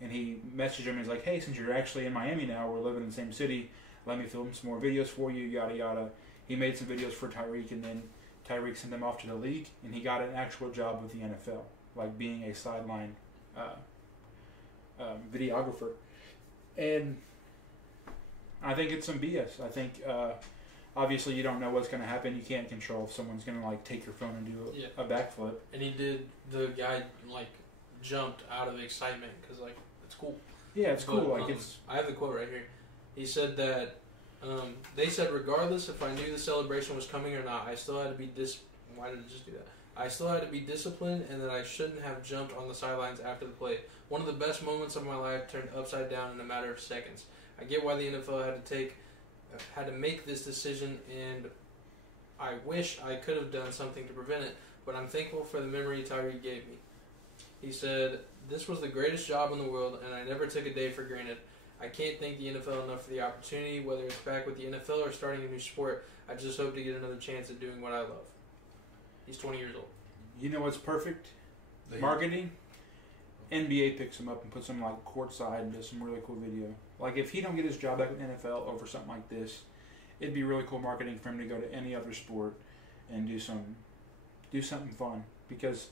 and he messaged him and he's like, hey, since you're actually in Miami now, we're living in the same city, let me film some more videos for you, yada yada. He made some videos for Tyreek, and then Tyreek sent them off to the league, and he got an actual job with the NFL, like being a sideline videographer. And I think it's some BS. I think obviously you don't know what's going to happen. You can't control if someone's going to like take your phone and do a backflip. And the guy like jumped out of excitement because like it's cool. Yeah, it's cool. Like it's. I have the quote right here. He said that they said regardless if I knew the celebration was coming or not, I still had to be Why did it just do that? I still had to be disciplined, and that I shouldn't have jumped on the sidelines after the play. One of the best moments of my life turned upside down in a matter of seconds. I get why the NFL had to make this decision, and I wish I could have done something to prevent it, but I'm thankful for the memory Tyreek gave me. He said, this was the greatest job in the world, and I never took a day for granted. I can't thank the NFL enough for the opportunity, whether it's back with the NFL or starting a new sport. I just hope to get another chance at doing what I love. He's 20 years old. You know what's perfect? Marketing. NBA picks him up and puts him like courtside and does some really cool video. Like if he don't get his job back with NFL over something like this, it'd be really cool marketing for him to go to any other sport and do something fun, because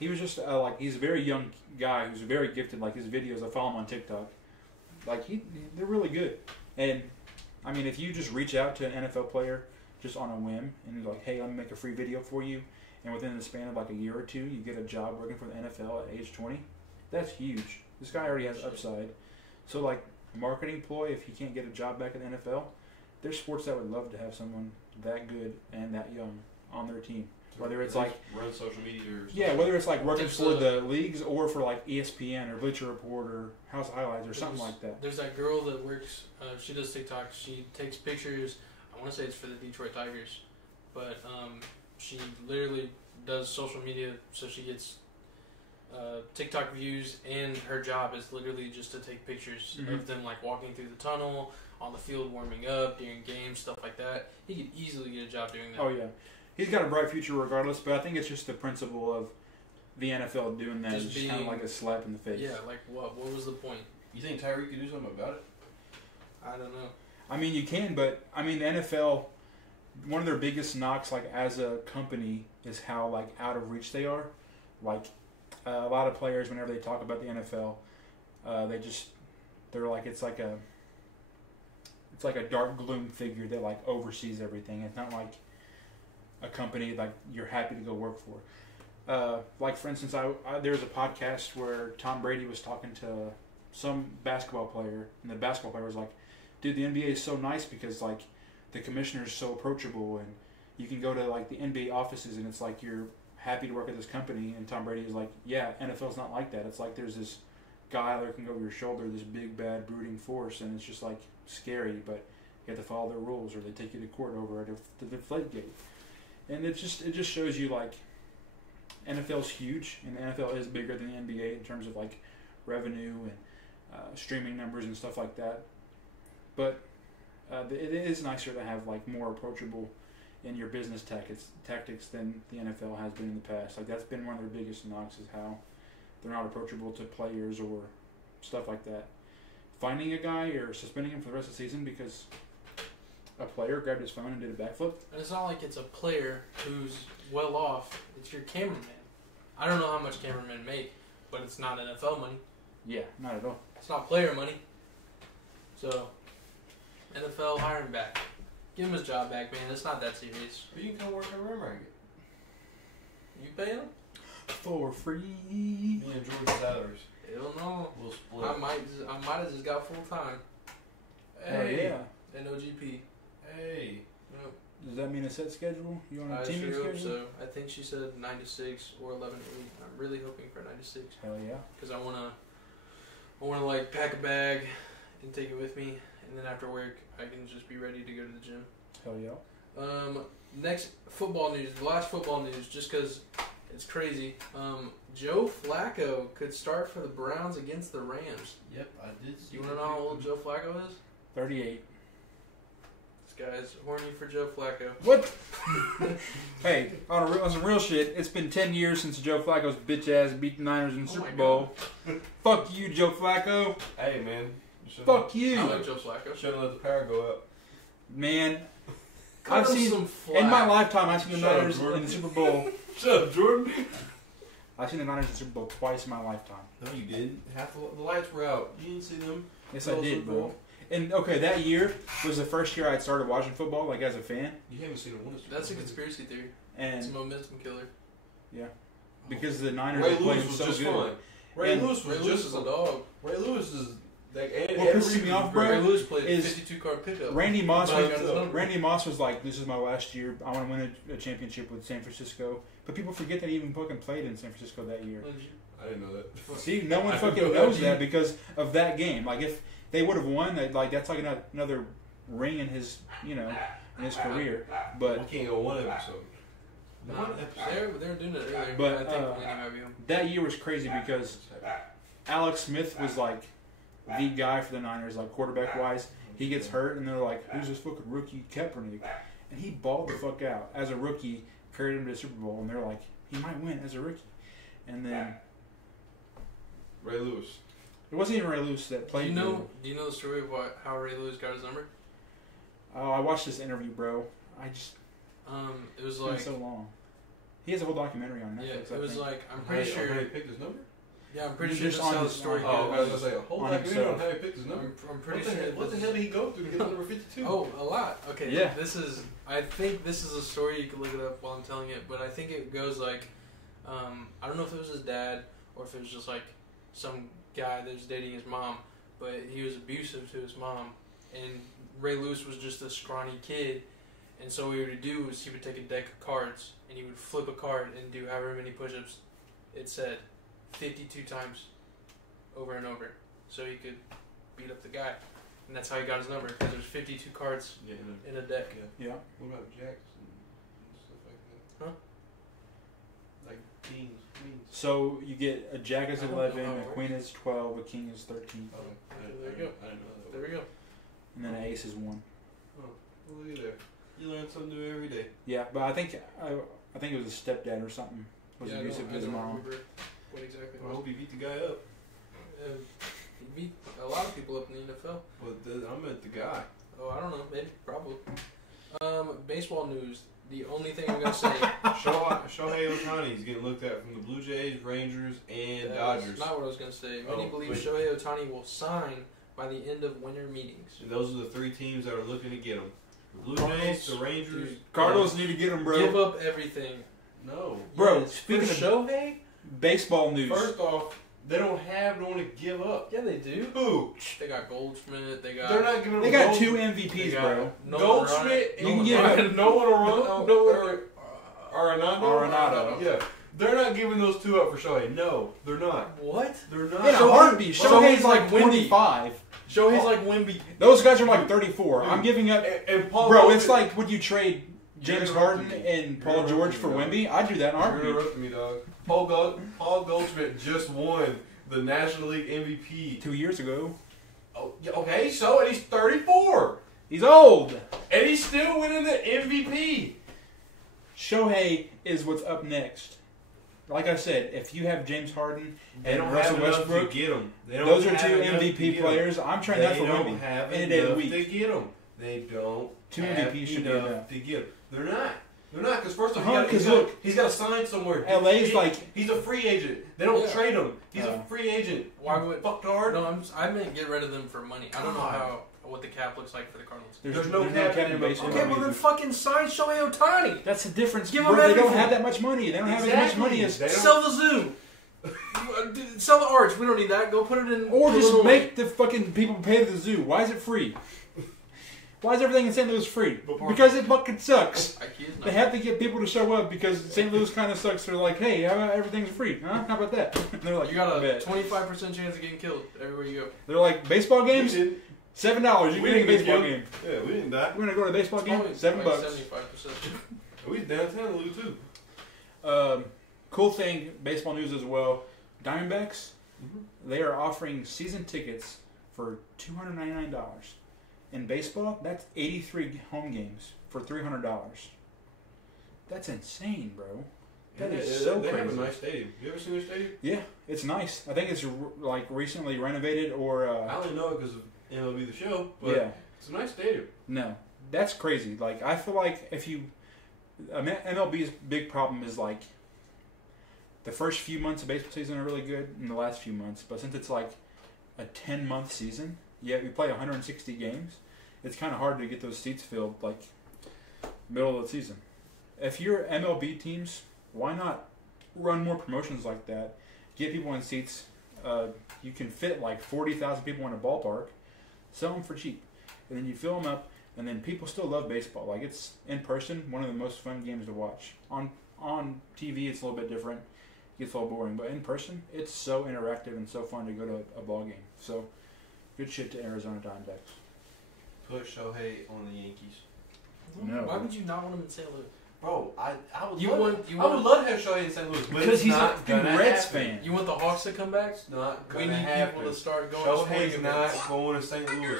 he was just he's a very young guy who's very gifted. Like his videos, I follow him on TikTok. Like they're really good. And I mean, if you just reach out to an NFL player just on a whim and you're like, hey, let me make a free video for you, and within the span of like a year or two, you get a job working for the NFL at age 20, that's huge. This guy already has upside. So like marketing ploy, if he can't get a job back at the NFL, there's sports that would love to have someone that good and that young on their team. Whether it's like run social media or something. whether it's like working for the leagues or for like ESPN or Bleacher Report or House of Highlights or something like that. There's that girl that works. She does TikTok. She takes pictures. I want to say it's for the Detroit Tigers, but she literally does social media, so she gets TikTok views, and her job is literally just to take pictures of them like walking through the tunnel, on the field warming up, during games, stuff like that. He could easily get a job doing that. Oh yeah, he's got a bright future regardless. But I think it's just the principle of the NFL doing that is just kind of like a slap in the face. Yeah, like what? What was the point? You think Tyreek could do something about it? I don't know. I mean, you can, but I mean, the NFL, one of their biggest knocks, like as a company, is how like out of reach they are. Like a lot of players, whenever they talk about the NFL, they're like it's like a dark gloom figure that like oversees everything. It's not like a company like you're happy to go work for. Like for instance, there was a podcast where Tom Brady was talking to some basketball player, and the basketball player was like, dude, the NBA is so nice because like the commissioner is so approachable, and you can go to like the NBA offices and it's like you're happy to work at this company. And Tom Brady is like, yeah, NFL's not like that. It's like there's this guy looking over your shoulder, this big bad brooding force, and it's just like scary, but you have to follow their rules or they take you to court over the deflate gate. And it just shows you like NFL's huge, and the NFL is bigger than the NBA in terms of like revenue and streaming numbers and stuff like that. But it is nicer to have like more approachable in your business tactics than the NFL has been in the past. Like that's been one of their biggest knocks, is how they're not approachable to players or stuff like that. Finding a guy or suspending him for the rest of the season because a player grabbed his phone and did a backflip. And it's not like it's a player who's well off. It's your cameraman. I don't know how much cameramen make, but it's not NFL money. Yeah, not at all. It's not player money. So, NFL, hire him back. Give him his job back, man. It's not that serious. But you can come work at Rim Racket. You pay him? For free. Me and Jordan's salaries. Hell no. We'll split. I might have just got full time. Hey. And OGP. Hey. Yep. Does that mean a set schedule? You on a I teaming sure hope schedule? so. I think she said 9 to 6 or 11 to 8. I'm really hoping for 9 to 6. Hell yeah. Because I wanna like pack a bag and take it with me, and then after work I can just be ready to go to the gym. Hell yeah. Next football news, the last football news, just because it's crazy. Joe Flacco could start for the Browns against the Rams. Yep, I did see. You want to know how old Joe Flacco is? 38. This guy's horny for Joe Flacco. What? Hey, on some real shit, it's been 10 years since Joe Flacco's bitch ass beat the Niners in the Super Bowl. Fuck you, Joe Flacco. Hey, man. Fuck you. I like Joe Flacco. Shouldn't let the power go up. Man, Cut I've him seen some slack. in my lifetime. I've seen the Shut up, Niners Jordan. in the Super Bowl. Shut up, Jordan. I've seen the Niners in the Super Bowl twice in my lifetime. No, you didn't. Half the lights were out. You didn't see them. Yes, I did, bro. And okay, that year was the first year I'd started watching football, like as a fan. You haven't seen them win. That's a conspiracy theory. And It's a momentum killer. yeah, because the Niners Ray were playing Lewis was so just good. fine. Ray And Lewis was Ray Lewis just is a dog. Ray Lewis is like. What pisses me off, bro, Ray Lewis played is 52 card pickup. Randy Moss But- was like, this is my last year. I want to win a championship with San Francisco. But people forget that he even fucking played in San Francisco that year. I didn't know that. See, no one I fucking didn't know knows that. that because of that game. Like, if they would have won, like that's like another ring in his, in his career. But We can't go one episode. No, One episode. they were doing it earlier. But, I think Lenny might be home. that year was crazy because Alex Smith was like the guy for the Niners, like quarterback wise. He gets hurt, and they're like, "Who's this fucking rookie Kaepernick?" And he balled the fuck out as a rookie, carried him to the Super Bowl, and they're like, "He might win as a rookie." And then Ray Lewis. it wasn't even Ray Lewis that Do played. you know the story of how Ray Lewis got his number? Oh, I watched this interview, bro. It was It's been like so long. He has a whole documentary on Netflix. yeah, it was like I'm How pretty he sure. picked his number? Yeah, I'm pretty sure Just this on is how the his- story on- Oh, I goes. was gonna say a whole On documentary himself. on how he picked his number. I'm pretty What the sure. hell- What the hell did he go through to get number 52? Oh, a lot. Okay. Yeah. I think this is a story, you can look it up while I'm telling it, but I think it goes like, I don't know if it was his dad or if it was just like some guy that was dating his mom, but he was abusive to his mom, and Ray Lewis was just a scrawny kid, and so what he would do was he would take a deck of cards, and he would flip a card and do however many push-ups it said, 52 times, over and over, so he could beat up the guy. And that's how he got his number, because there's 52 cards Yeah. in a deck. Yeah. What about Jackson? Huh? Like queens. So you get a jack is I don't know 11, how it a works. queen is 12, a king is 13, Oh, There you go. I didn't know that. There we go. and then an ace is 1. Oh, well, look at there. You learn something new every day. Yeah, but I think it was a stepdad or something. Was Yeah, abusive I to his don't mom. remember what exactly it I was. hope he beat the guy up. He beat a lot of people up in the NFL. Well, I meant the guy. Oh, I don't know. Maybe. Probably. Baseball news. The only thing I'm going to say. Shohei Ohtani is getting looked at from the Blue Jays, Rangers, and That's Dodgers. not what I was going to say. Many Oh, believe wait. Shohei Ohtani will sign by the end of winter meetings. And those are the 3 teams that are looking to get him. The Blue Cardinals, Jays, the Rangers. dude, Cardinals need to get him, bro. Give up everything. No. Bro, Yes. speaking For of Shohei? baseball news. First off, they don't have no one to give up. Yeah, they do. Who? They got Goldschmidt. They got. They're not giving They him got Gold- 2 They MVPs, got bro. Nolan Goldschmidt. Ryan. You can give Nolan up- no one around. No. Arenado. Arenado. Yeah. They're not giving those 2 up for Shohei. No, they're not. What? They're In a not. heartbeat. Shohei's Shohei's like like Wemby. 25. Shohei's like Wemby. Those guys are like 34. I'm giving up. And Paul Bro, Goldschmidt- it's like, would you trade James You're Harden interrupting me. and You're Paul George interrupting for me, Wemby? I'd do that in a You're heartbeat. interrupting me, dog. Paul Goldschmidt just won the National League MVP. 2 years ago. Oh, yeah, okay, so and he's 34, He's old. and he's still winning the MVP. Shohei is what's up next. Like I said, if you have James Harden They and don't Russell have enough Westbrook, to get him. those are 2 MVP players. I'm trading that for They don't Wemby. have Any day of the enough week. to get him. They don't 2 have MVPs should be enough enough. to get him. They're not. They're not, because first off, Uh-huh, 'cause he's got to sign somewhere. LA's like- he's a free agent. They don't Yeah. trade him. He's Oh. a free agent. Why would? Fucktard. No, I meant get rid of them for money. I don't know God. what the cap looks like for the Cardinals. There's no cap in in NBA. baseball. Okay, well then fucking sign Shohei Ohtani. That's the difference. Give bro. them They don't everything. have that much money. They don't have as much money as. They don't- Sell the zoo. Sell the arch. We don't need that. Go put it in. Or just Illinois. make the fucking people pay to the zoo. Why is it free? Why is everything in St. Louis free? Because it fucking sucks. IKEA's not They have to get people to show up because St. Louis kind of sucks. They're like, hey, how about everything's free? Huh? How about that? And they're like, You got a bet. 25% chance of getting killed everywhere you go. They're like, baseball games? We didn't. $7. You We can make a didn't get baseball killed. game. Yeah, we didn't die. We're gonna go to a baseball game. Probably $7. like 75%. We was downtown Lou too. Cool thing, baseball news as well. Diamondbacks, Mm-hmm. they are offering season tickets for $299. In baseball, that's 83 home games for $300. That's insane, bro. That is so They have crazy. a nice stadium. You ever seen their stadium? Yeah, it's nice. I think it's like recently renovated or I only know it because of MLB The Show, but yeah. it's a nice stadium. No, that's crazy. Like I feel like if you MLB's big problem is like the first few months of baseball season are really good, and the last few months. But since it's like a 10-month season, yeah, we play 160 games. It's kind of hard to get those seats filled like middle of the season. If you're MLB teams, why not run more promotions like that? Get people in seats. You can fit like 40,000 people in a ballpark. Sell them for cheap, and then you fill them up. And then people still love baseball. Like it's in person, one of the most fun games to watch. On TV, it's a little bit different. It gets a little boring, but in person, it's so interactive and so fun to go to a ball game. So, good shit to Arizona Diamondbacks. Put Shohei on the Yankees. No. Why would you not want him in St. Louis? Bro, I would You love want- I you would want- love to have Shohei in St. Louis, but Because it's he's a not fucking gonna Reds happen. fan. You want the Hawks to come back? It's not We gonna need happen. people to start going. Shohei's sporting events. not going to St. Louis.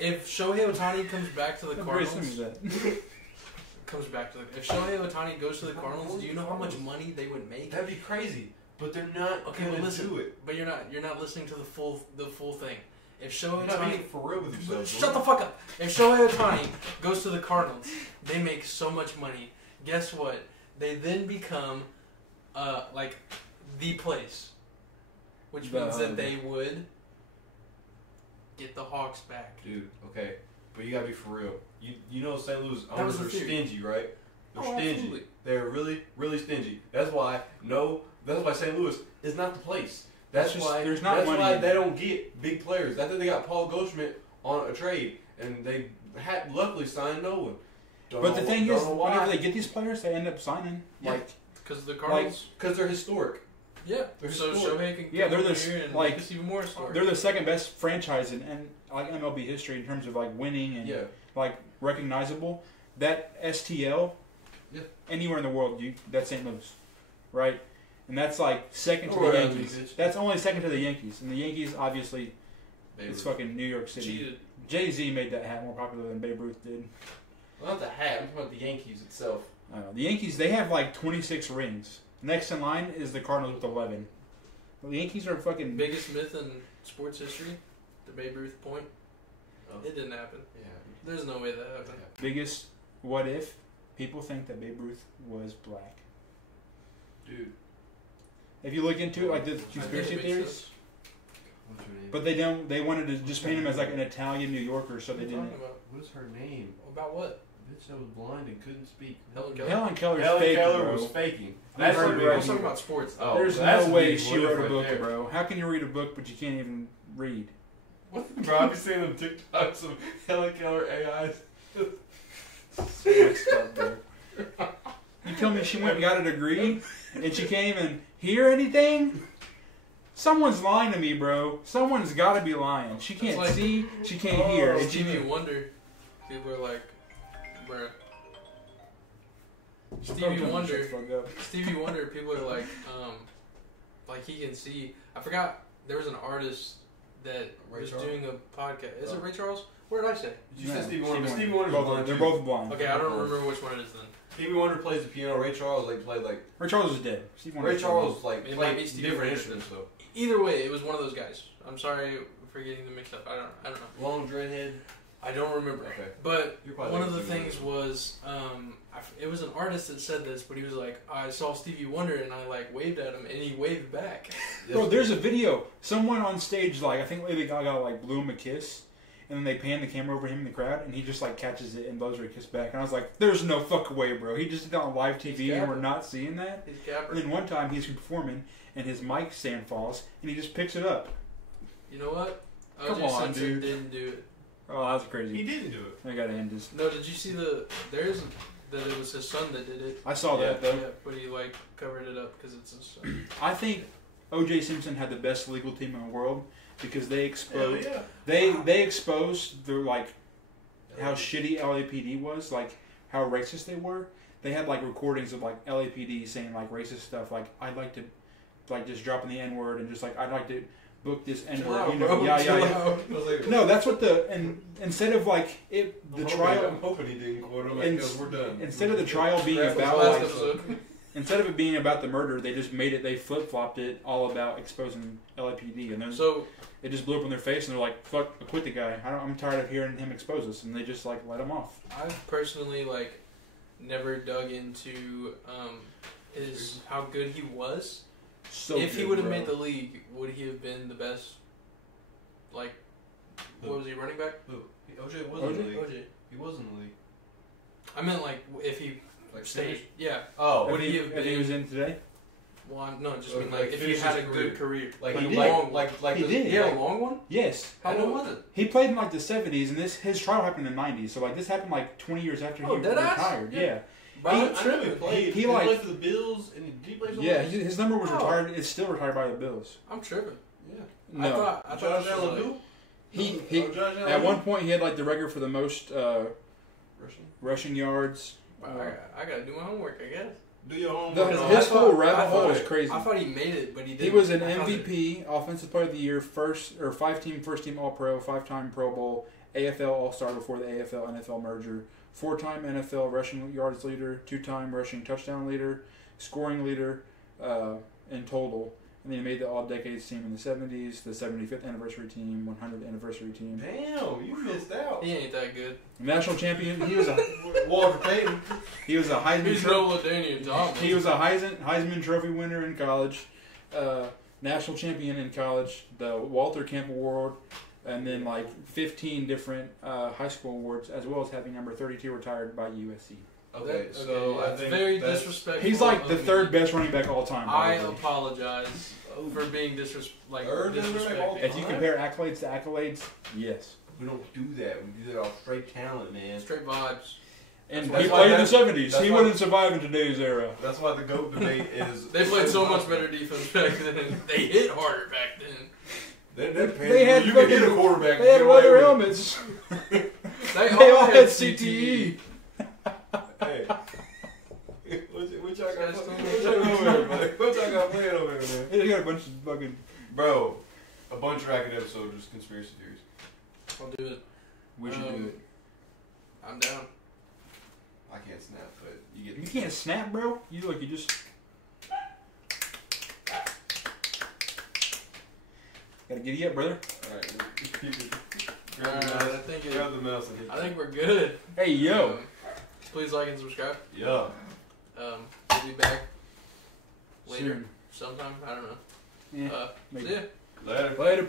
If Shohei Ohtani comes back to the Very similar Cardinals, to that. if Shohei Ohtani goes to the Cardinals, do you know how much money they would make? That'd be crazy, but they're not Okay, gonna but listen. do it. But you're not listening to the full thing. If Shohei You're not being Ohtani, for real with yourself. shut the fuck up. If Shohei Ohtani goes to the Cardinals, they make so much money. Guess what? They then become like the place, which means that they would get the Hawks back. Dude, okay, but you gotta be for real. You know St. Louis That owners was the are theory. stingy, right? They're Oh, stingy. absolutely. They're really, really stingy. That's why St. Louis is not the place. That's It's just- why there's not that's money why in they it. don't get big players. I think they got Paul Goldschmidt on a trade, and they had luckily signed no one. But the thing is, why. whenever they get these players, they end up signing. Yeah. Like, Because the Cardinals, Because they're historic. yeah. they're So historic. Shohei can Yeah, come they're over the- here and like, make us even more historic. they're the second best franchise in like MLB history in terms of like winning and Yeah. like recognizable. That STL Yeah. Anywhere in the world, that's St. Louis, right? And that's like second to Or the LA, Yankees. bitch. That's only second to the Yankees, and the Yankees obviously Babe it's Ruth. fucking New York City. Cheated. Jay-Z made that hat more popular than Babe Ruth did. Well, not the hat. I'm talking about the Yankees itself. The Yankees, they have like 26 rings. Next in line is the Cardinals with 11. Well, the Yankees are fucking Biggest myth in sports history, the Babe Ruth point. Oh. It didn't happen. Yeah. There's no way that happened. biggest what if. People think that Babe Ruth was black. Dude. If you look into it, like the I think conspiracy it makes theories, sense. What's her name? but they don't. They wanted to just paint him as like an Italian New Yorker, so What they are you didn't. talking about? What is her name? About what? Bitch that was blind and couldn't speak. Helen Keller? Helen Keller's Helen fake, Keller bro. was faking. That's That's the the big I big was one. talking about sports. Oh, There's that's no the way big she what if wrote a right book, there. bro. How can you read a book but you can't even read? What, bro? I've been seeing them TikToks of Helen Keller AIs. Messed up, bro. You tell me she went and got a degree and she can't even hear anything? Someone's lying to me, bro. Someone's got to be lying. She can't like- see, she can't hear. And she, Stevie Wonder. People are like, bruh. Stevie Wonder. Stevie Wonder. People are like he can see. I forgot there was an artist that Ray was Charles? doing a podcast. Is it Ray Charles? What did I say? You said No, Stevie Wonder, but Stevie Stevie Wonder's Both- blind they're too. both blind. Okay, I don't remember which one it is then. Stevie Wonder plays the piano. Ray Charles played like Ray Charles is dead. Steve Wonder's Ray Charles like It might be played Stevie different Wonder. instruments though. Either way, it was one of those guys. I'm sorry for getting them mixed up. I don't know. Long dreadhead. I don't remember. Okay. But You're probably one of the thinking things of was, it was an artist that said this, but he was like, I saw Stevie Wonder and I like waved at him and he waved back. Bro, there's a video. Someone on stage, like, I think Lady Gaga, like, blew him a kiss. And then they pan the camera over him in the crowd, and he just, like, catches it and blows her a kiss back. And I was like, there's no fucking way, bro. He just did that on live TV, He's and we're capping. not seeing that. He's a capper. And then one time, he's performing, and his mic stand falls, and he just picks it up. You know what? Come O.J. on, Simpson dude. didn't do it. Oh, that was He crazy. didn't do it. I gotta end this. No, did you see there's that it was his son that did it? I saw that, Yeah, though. but he like covered it up because it's his son. I think O.J. Simpson had the best legal team in the world, because they Hell exposed... yeah. They exposed the like how shitty LAPD was, like how racist they were. They had like recordings of like LAPD saying like racist stuff, like I'd like to like just dropping the N-word and just like I'd like to book this N-word, you know, Bro, yeah. I was like, No, that's what and instead of like it I'm the hoping- trial I'm hoping he didn't quote him In- because we're done. instead of the trial being That's about the Last like episode. instead of it being about the murder, they just made it they flip-flopped it all about exposing LAPD and then So it just blew up in their face and they're like, fuck, quit the guy. I'm tired of hearing him expose us, and they just like let him off. I've personally like never dug into his how good he was. So if he good, would have bro. made the league, would he have been the best? Like, Who? what was he running back? Who? OJ was in the league. OJ. He was in the league. I meant like if he Like stayed. finished? Yeah. Oh, Would he have If he been? was in today? One, no, just Or, mean like, like if he finish had a his good career. like He he did. like He the, did. He had a long one. Yes. How long was it? He played in like the 70s, and his trial happened in the 90s. So like this happened like 20 years after Oh, he deadass? retired. Yeah. Yeah. Bro, I I'm know he tripping. played. He He like- played for the Bills and did he play for the Yeah. Bills? His number was Oh. retired. It's still retired by the Bills. I'm tripping. Yeah. No. I thought Josh this was, Allen like- who? he Oh, Josh Allen at who? one point he had like the record for the most Russian. rushing yards. I gotta do my homework, I guess. Do your homework. The- Because his I whole thought- rabbit I hole thought- is crazy. I thought he made it, but he didn't. He was an I thought MVP, Offensive Player of the Year, five-team All-Pro, 5-time Pro Bowl, AFL All-Star before the AFL-NFL merger, 4-time NFL rushing yards leader, 2-time rushing touchdown leader, scoring leader in total. And then he made the All-Decades team in the 70s, the 75th anniversary team, 100th anniversary team. Damn, you missed out. He ain't that good. National champion. He was a Walter Payton. Heisman. He's no LaDainian Thomas. He was a Heisman Trophy winner in college, national champion in college, the Walter Camp Award, and then like 15 different high school awards, as well as having number 32 retired by USC. Okay, so I that's think very that's, disrespectful. He's like the of me. third best running back all time. I probably. apologize for being Third best running back all disrespecting. If you compare accolades to accolades, yes. we don't do that. We do that off straight talent, man. Straight vibes. And That's he why played in the that's- 70s. that's He why- wouldn't survive in today's era. That's why the GOAT debate is. They played so much better defense back then. They hit harder back then. They had you can hit a fucking- quarterback. They and had get away leather with it. helmets. They They all had CTE. CTE. Hey, we got a bunch of fucking. Bro, a bunch of racket episodes, just conspiracy theories. I'll do it. We should do it. I'm down. I can't snap, but you get. You can't snap, bro. You just. Gotta giddy up, brother. Alright. Grab the mouse and hit I think we're good. Hey, yo. Please like and subscribe. Yeah. We'll be back later Soon. sometime. I don't know. Yeah. See ya. Later. Later.